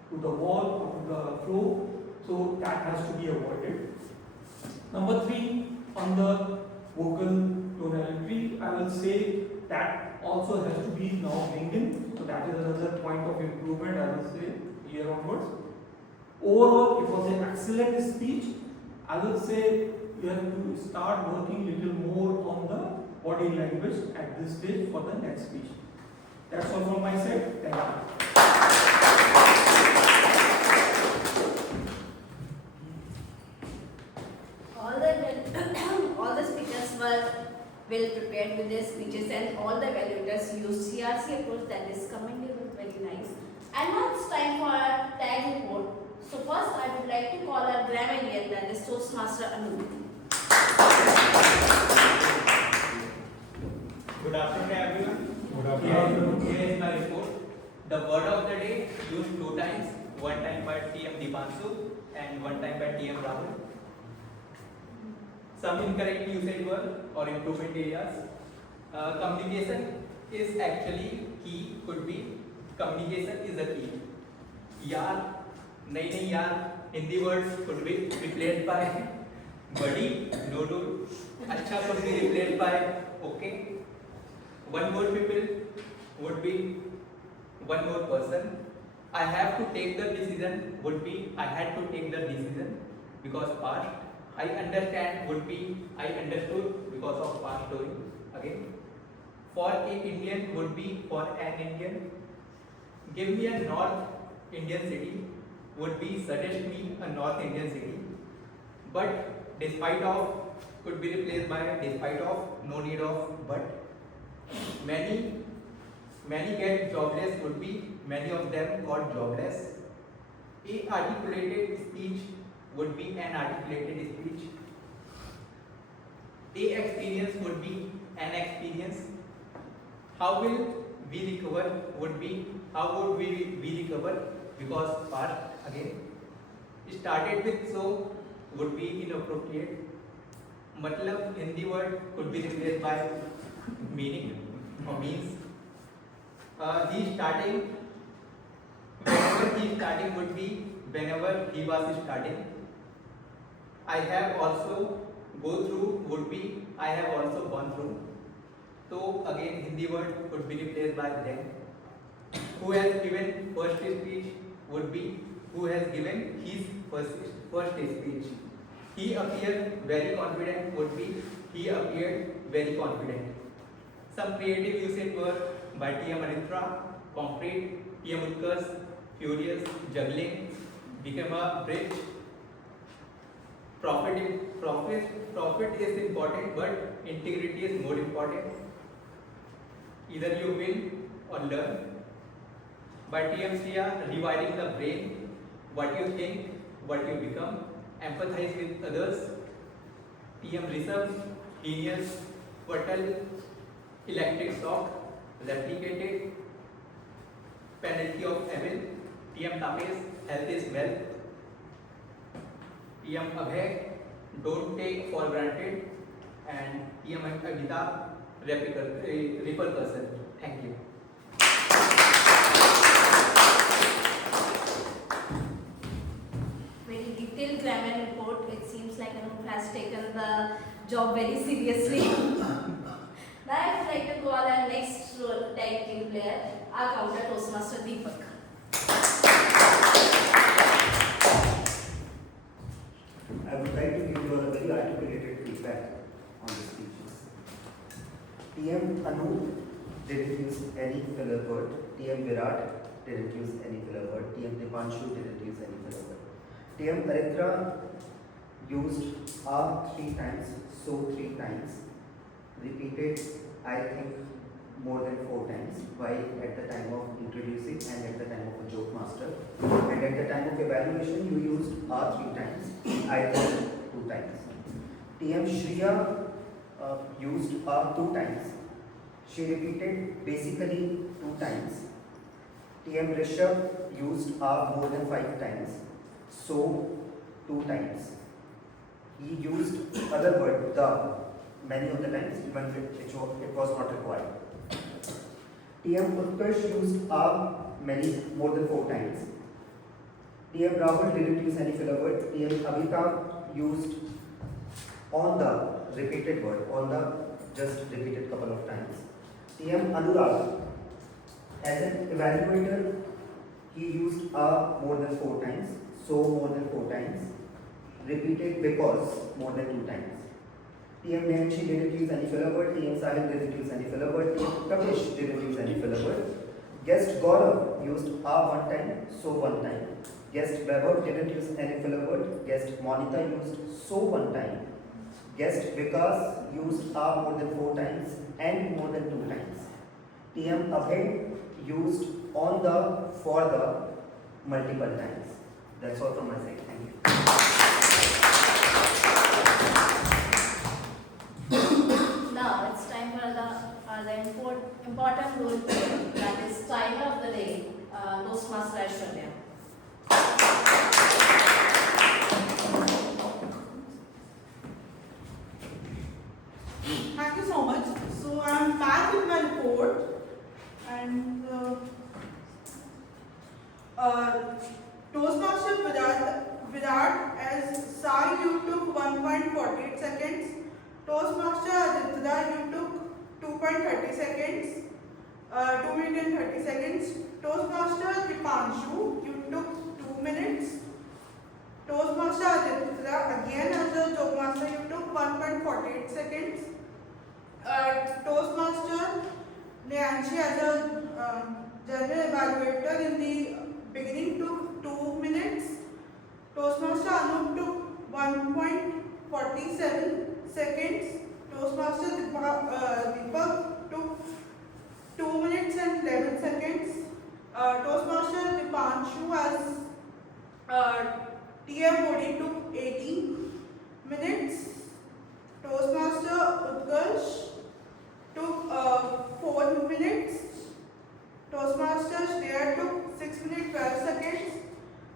to the wall or to the floor. So that has to be avoided. Number 3, on the vocal tonality, I will say that also has to be now bring in. So that is another point of improvement, I will say, here onwards. Overall, it was an excellent speech. I will say you have to start working little more on the body language at this stage for the next speech. That's all from my side. Thank you. All the speakers were well prepared with their speeches, and all the evaluators used CRC approach, that is commendable, very nice. And now it's time for our tag report. So first I would like to call our grammarian, that is Toastmaster Anu. Good afternoon everyone. Good afternoon. Here is my report. The word of the day used 2 times, one time by TM Dipanshu and one time by TM Rahul. Some incorrect usage were or improvement areas. Communication is actually key, could be. Communication is a key. Yaar, nahi yaar, Hindi words could be replaced by buddy, no dude. Acha could be replaced by okay. One more people would be one more person. I have to take the decision would be I had to take the decision because past. I understand would be I understood because of past story. Again, for a Indian would be for an Indian. Give me a North Indian city would be suggest me a North Indian city. But despite of could be replaced by despite of, no need of, but. Many get jobless would be many of them got jobless. A articulated speech would be an articulated speech. A experience would be an experience. How will we recover would be how would we recover, because past again. Started with so would be inappropriate. Matlab Hindi word could be replaced by meaning or means. He starting, whenever he starting would be whenever he was starting. I have also go through would be I have also gone through. So again Hindi word could be replaced by then. Who has given first speech would be who has given his first speech. He appeared very confident would be he appeared very confident. Some creative usage were by TM Anitra, concrete, TM Utkarsh, furious, juggling, became a bridge. Profit is important, but integrity is more important. Either you win or learn. By TM Sia, reviving the brain, what you think, what you become, empathize with others. TM Rishabh, genius, fertile, electric shock, replicated, penalty of evil. TM Tapesh, health is wealth. TM Abhay, don't take for granted. And TM Agita, repercussion. Thank you. Very detailed grammar report. It seems like Anup has taken the job very seriously. Now I would like to call our next tag team player, our counter Toastmaster Deepak. I would like to give you a very articulated feedback on the speeches. TM Anu didn't use any filler word. TM Virat didn't use any filler word. TM Dipanshu didn't use any filler word. TM Aritra used a 3 times, so 3 times. Repeated, I think, more than 4 times, while at the time of introducing and at the time of a joke master. And at the time of evaluation, you used a 3 times, I think 2 times. TM Shriya used a 2 times. She repeated basically 2 times. TM Rishabh used a more than 5 times, so 2 times. he used other word, the, many of the times, even if it was not required. TM Utkarsh used more than 4 times. TM Rahul didn't use any filler word. TM Abhitav used on the repeated word, on the just repeated couple of times. TM Anurag, as an evaluator, he used more than 4 times, so more than 4 times, repeated because more than 2 times. TM Nancy didn't use any filler word, TM Sahil didn't use any filler word, TM Kapish didn't use any filler word. Guest Gaurav used 1 time, so 1 time. Guest Vaibhav didn't use any filler word, guest Monica used so 1 time. Guest Vikas used more than 4 times and more than 2 times. TM Abhay used on the, for the multiple times. That's all from my side. Thank you. Now it's time for the important role play, that is timer of the day, Toastmaster Aishwarya. Thank you so much. So I'm back with my report, and Toastmaster Virat as Sai, you took 1.48 seconds. Toastmaster Aditya, you took 2.30 seconds, 2 minutes and 30 seconds. Toastmaster Dipanshu, you took 2 minutes. Toastmaster Aditya, again as a Toastmaster, you took 1.48 seconds. Toastmaster Nancy as a general evaluator in the beginning took 2 minutes. Toastmaster Anup took 1.47 seconds. Toastmaster Deepak took 2 minutes and 11 seconds. Toastmaster Dipanshu as TM Modi took 18 minutes. Toastmaster Utkarsh took 4 minutes. Toastmaster Shreya took 6 minutes 12 seconds.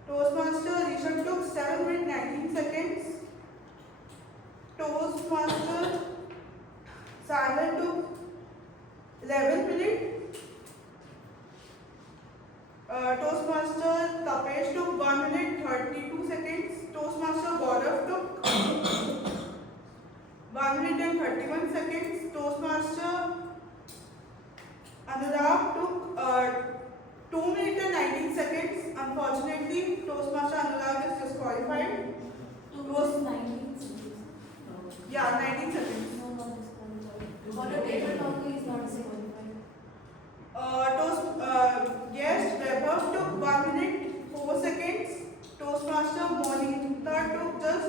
Toastmaster Rishabh took 7 minutes 19 seconds. Toastmaster Simon took 11 minutes. Toastmaster Tapesh took 1 minute 32 seconds. Toastmaster Gaurav took 1 minute and 31 seconds. Toastmaster Anurag took 2 minutes and 19 seconds. Unfortunately, Toastmaster Anurag is disqualified. Toast 19 seconds. Yeah, 19 seconds. For the table talk, he is not disqualified. Guest Vaibhav took 1 minute 4 seconds. Toastmaster Monica took just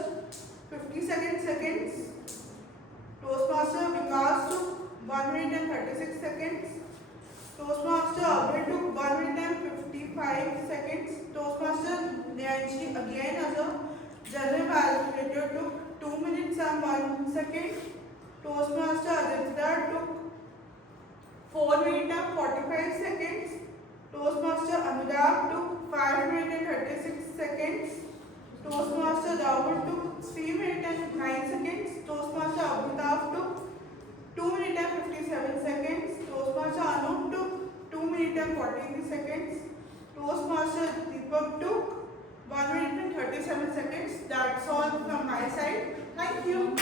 50 seconds. Toastmaster Vikas took 1 minute and 36 seconds. Toastmaster Abhay took 1 minute and 55 seconds. Toastmaster Nancy again as a general evaluator took 2 minutes and 1 second. Toastmaster Aditya took 4 minutes and 45 seconds. Toastmaster Anurag took 5 minutes and 36 seconds. Toastmaster Rahul took 3 minutes and 9 seconds. Toastmaster Abhitav took 2 minutes and 57 seconds. Toastmaster Anup took 2 minutes and 43 seconds. Toastmaster Deepak took 1 minute and 37 seconds. That's all from my side. Thank you.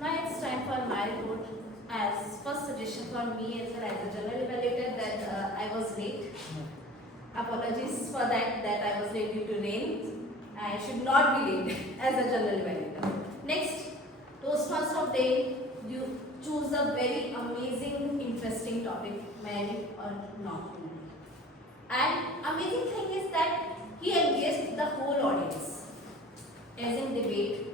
Now it's time for my report. As first suggestion from me as a general evaluator that I was late. Apologies for that I was late due to rain. I should not be late as a general evaluator. Next, Toastmaster of Day, you choose a very amazing, interesting topic, married or not married. And amazing thing is that he engaged the whole audience, as in debate,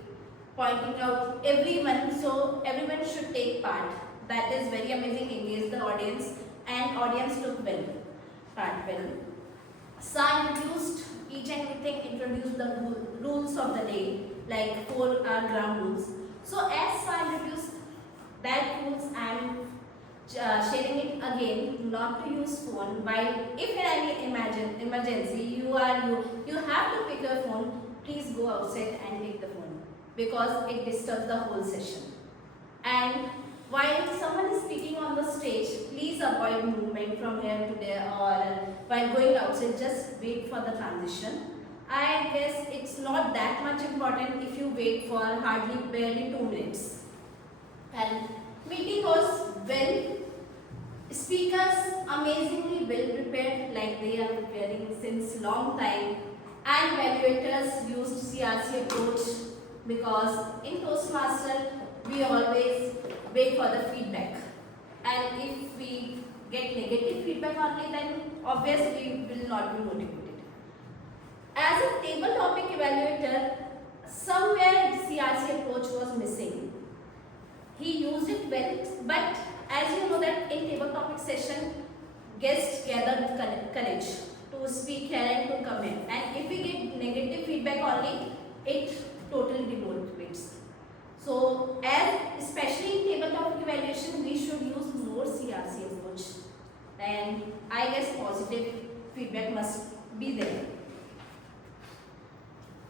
pointing out everyone, so everyone should take part. That is very amazing, engaged the audience, and audience took part well. Sai introduced each and everything, introduced the rules of the day, like 4 ground rules. So as Sai introduced that rules and sharing it again, not to use phone. While if in any emergency you have to pick your phone, please go outside and take the phone because it disturbs the whole session. And while someone is speaking on the stage, please avoid movement from here to there, or while going outside, just wait for the transition. I guess it's not that much important if you wait for barely 2 minutes. And meeting goes well. Speakers amazingly well prepared, like they are preparing since long time. And evaluators used CRC approach because in Toastmasters we always wait for the feedback. And if we get negative feedback only, then obviously we will not be motivated. As a table topic evaluator, somewhere CRC approach was missing. He used it well, but as you know that in table topic session, guests gather courage to speak here and to come in. And if we get negative feedback only, it totally demotivates. So, especially in table topic evaluation, we should use more CRC approach. And I guess positive feedback must be there.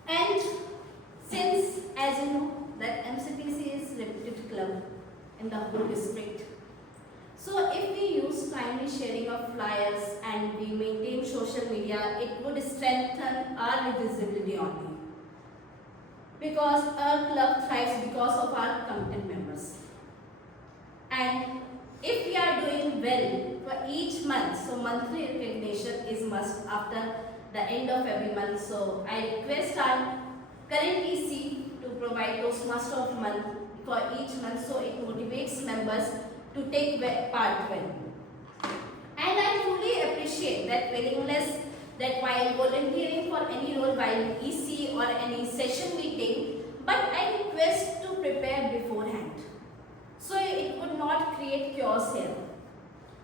And since, as you know, that MCTC is reputed club in the whole district. So if we use timely sharing of flyers and we maintain social media, it would strengthen our visibility only. Because our club thrives because of our committed members. And if we are doing well for each month, so monthly recognition is must after the end of every month. So I request our current EC to provide Toastmaster of month for each month, so it motivates members to take part well. And I truly appreciate that willingness that while volunteering for any role while EC or any session meeting, but I request to prepare beforehand. So it would not create chaos here.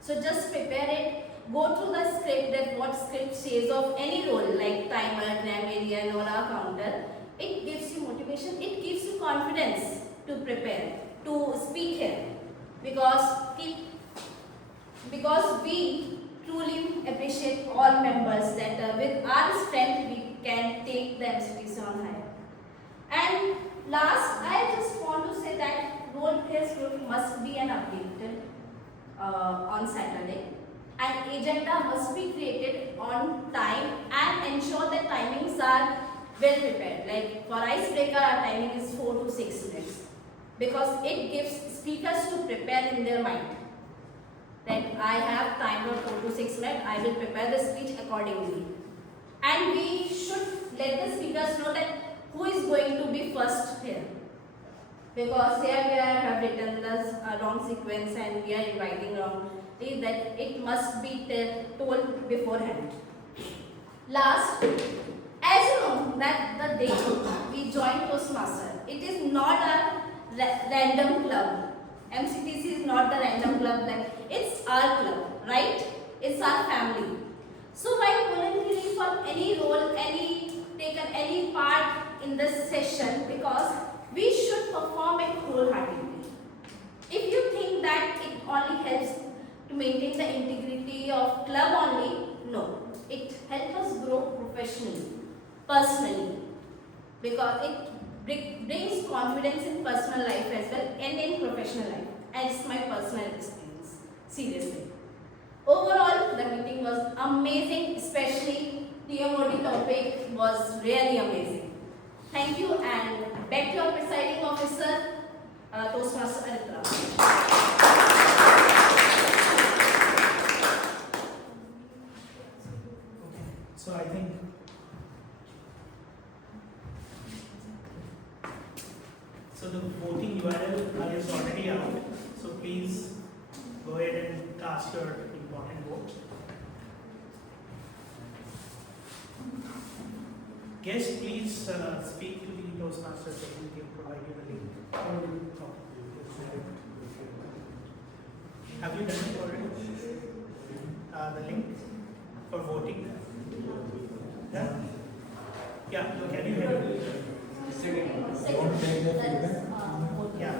So just prepare it, go through the script, that what script says of any role like timer, grammarian or a counter. It gives you motivation, it gives you confidence to prepare, to speak here. Because we truly appreciate all members that with our strength we can take the MCTC on higher. And last, I just want to say that role players group must be an updated on Saturday. And agenda must be created on time and ensure that timings are well prepared. Like for icebreaker, our timing is 4 to 6 minutes. Because it gives speakers to prepare in their mind. That I have time for 4 to 6 minutes, I will prepare the speech accordingly. And we should let the speakers know that who is going to be first here. Because here we have written this long sequence and we are inviting wrongly that it must be told beforehand. Last, as you know that the day we joined Toastmasters, it is not a random club. MCTC is not the random club, like it's our club, right? It's our family. So while volunteering for any role, taken any part in this session, because we should perform it wholeheartedly. If you think that it only helps to maintain the integrity of club only, no. It helps us grow professionally, personally, because it brings confidence in personal life as well and in professional life. And it's my personal experience, seriously. Overall, the meeting was amazing, especially TMOD topic was really amazing. Thank you, and back to our presiding officer, Toastmaster Aritra. So I think so the voting URL is already out. So please go ahead and cast your important vote. Guests, please speak to the Toastmasters so we can provide you the link. Have you done it already? The link for voting? Yeah? Yeah, can you hear me? Second. Yeah.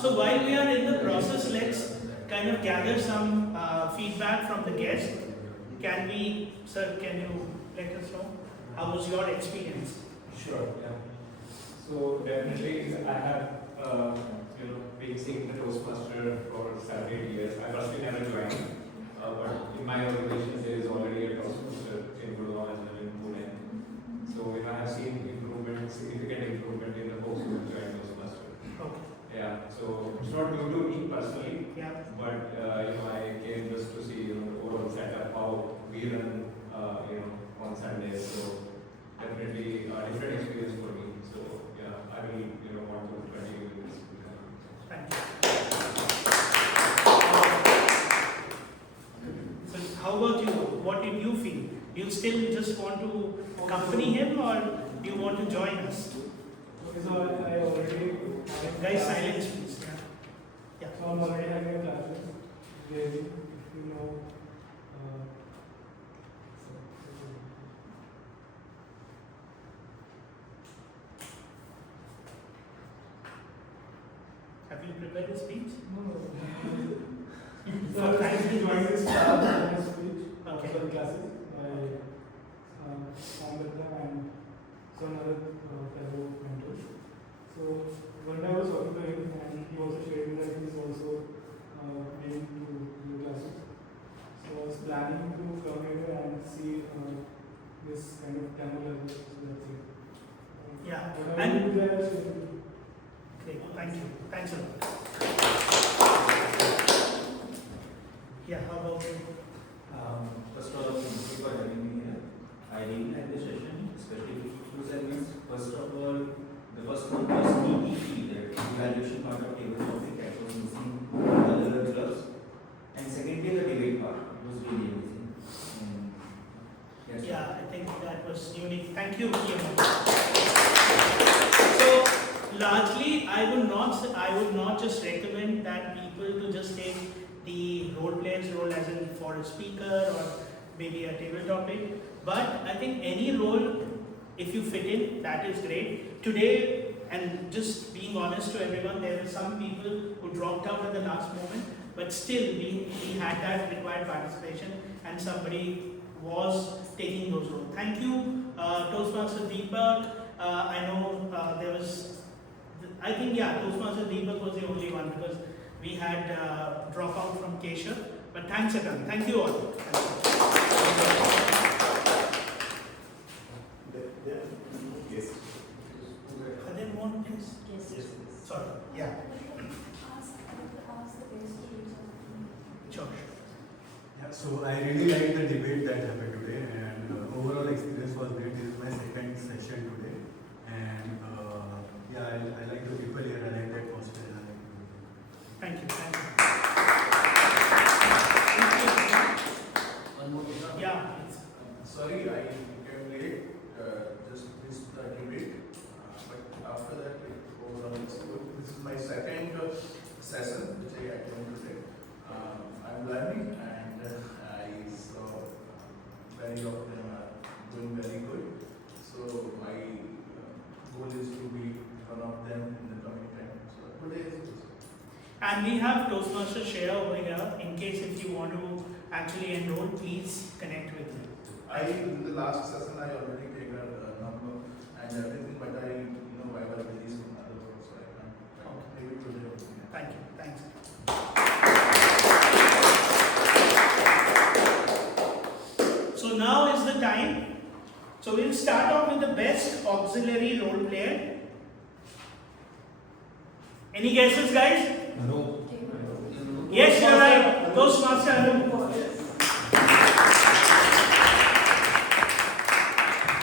So while we are in the process, let's kind of gather some feedback from the guest. Can we, sir, can you let us know how was your experience? Sure, yeah. So definitely I have, been seeing the Toastmaster for 7-8 years. I personally never joined, but in my organization there is already a Toastmaster in Gurgaon as well in Pune. So I have seen improvement, significant improvement in the folks who have joined Toastmaster. Okay. Yeah, so it's not new to me personally, yeah. But I came just to see the overall setup, how we run on Sundays. So definitely a different experience for me. So yeah, I will want to continue with this. Thank you. So how about you? What did you feel? You still just want to accompany him, or do you want to join us? So I already Guys, silence please. Yeah. So I'm already having a classes where Have you prepared a speech? No. So I was actually joining this class and speech for the classes. I formed with them and some other fellow mentors. So one day I was talking to him and he also shared that he's also been to the classes. So I was planning to come here and see this kind of demo level. So that's it. Yeah. What I will do there is Great. Thank you. Thanks a lot. Yeah, how about you? First of all, thank you for having me here. I really like the session, especially two segments. First of all, the first one was ETE, that evaluation part of table topic that was missing other clubs. And secondly, the debate part. It was really amazing. And yeah, I think that was unique. Thank you, Kiam. So largely, I would not just recommend that people to just take the role player's role as in for a speaker or maybe a table topic. But I think any role, if you fit in, that is great. Today, and just being honest to everyone, there were some people who dropped out at the last moment, but still we had that required participation and somebody was taking those roles. Thank you, Toastmaster Deepak. I know there was, I think, yeah, Toastmaster Deepak was the only one because we had dropout from Keshav. But thanks again. Thank you all. Yes. Are there more things? Yes. Sorry. Yeah. Sure. Yeah, so I really liked the debate that happened today, and overall experience was great. This is my second session today, and I like the people here. I like the atmosphere. I like the Thank you. Thank you. One more thing. Yeah. Sorry, I came late. Just missed the debate. But after that, overall, it's good. This is my second session which I attended today. I'm learning, and I saw many of them are doing very good. So my goal is to be one of them in the coming time. So today is good. And we have Toastmaster share over here. In case if you want to actually enroll, please connect with me. In the last session, I already taken a number and everything, but I was busy some other work, so I can't maybe today. Thank you. Thanks. So now is the time. So we'll start off with the best auxiliary role player. Any guesses, guys? No. Yes, you're right. Toastmaster Anu.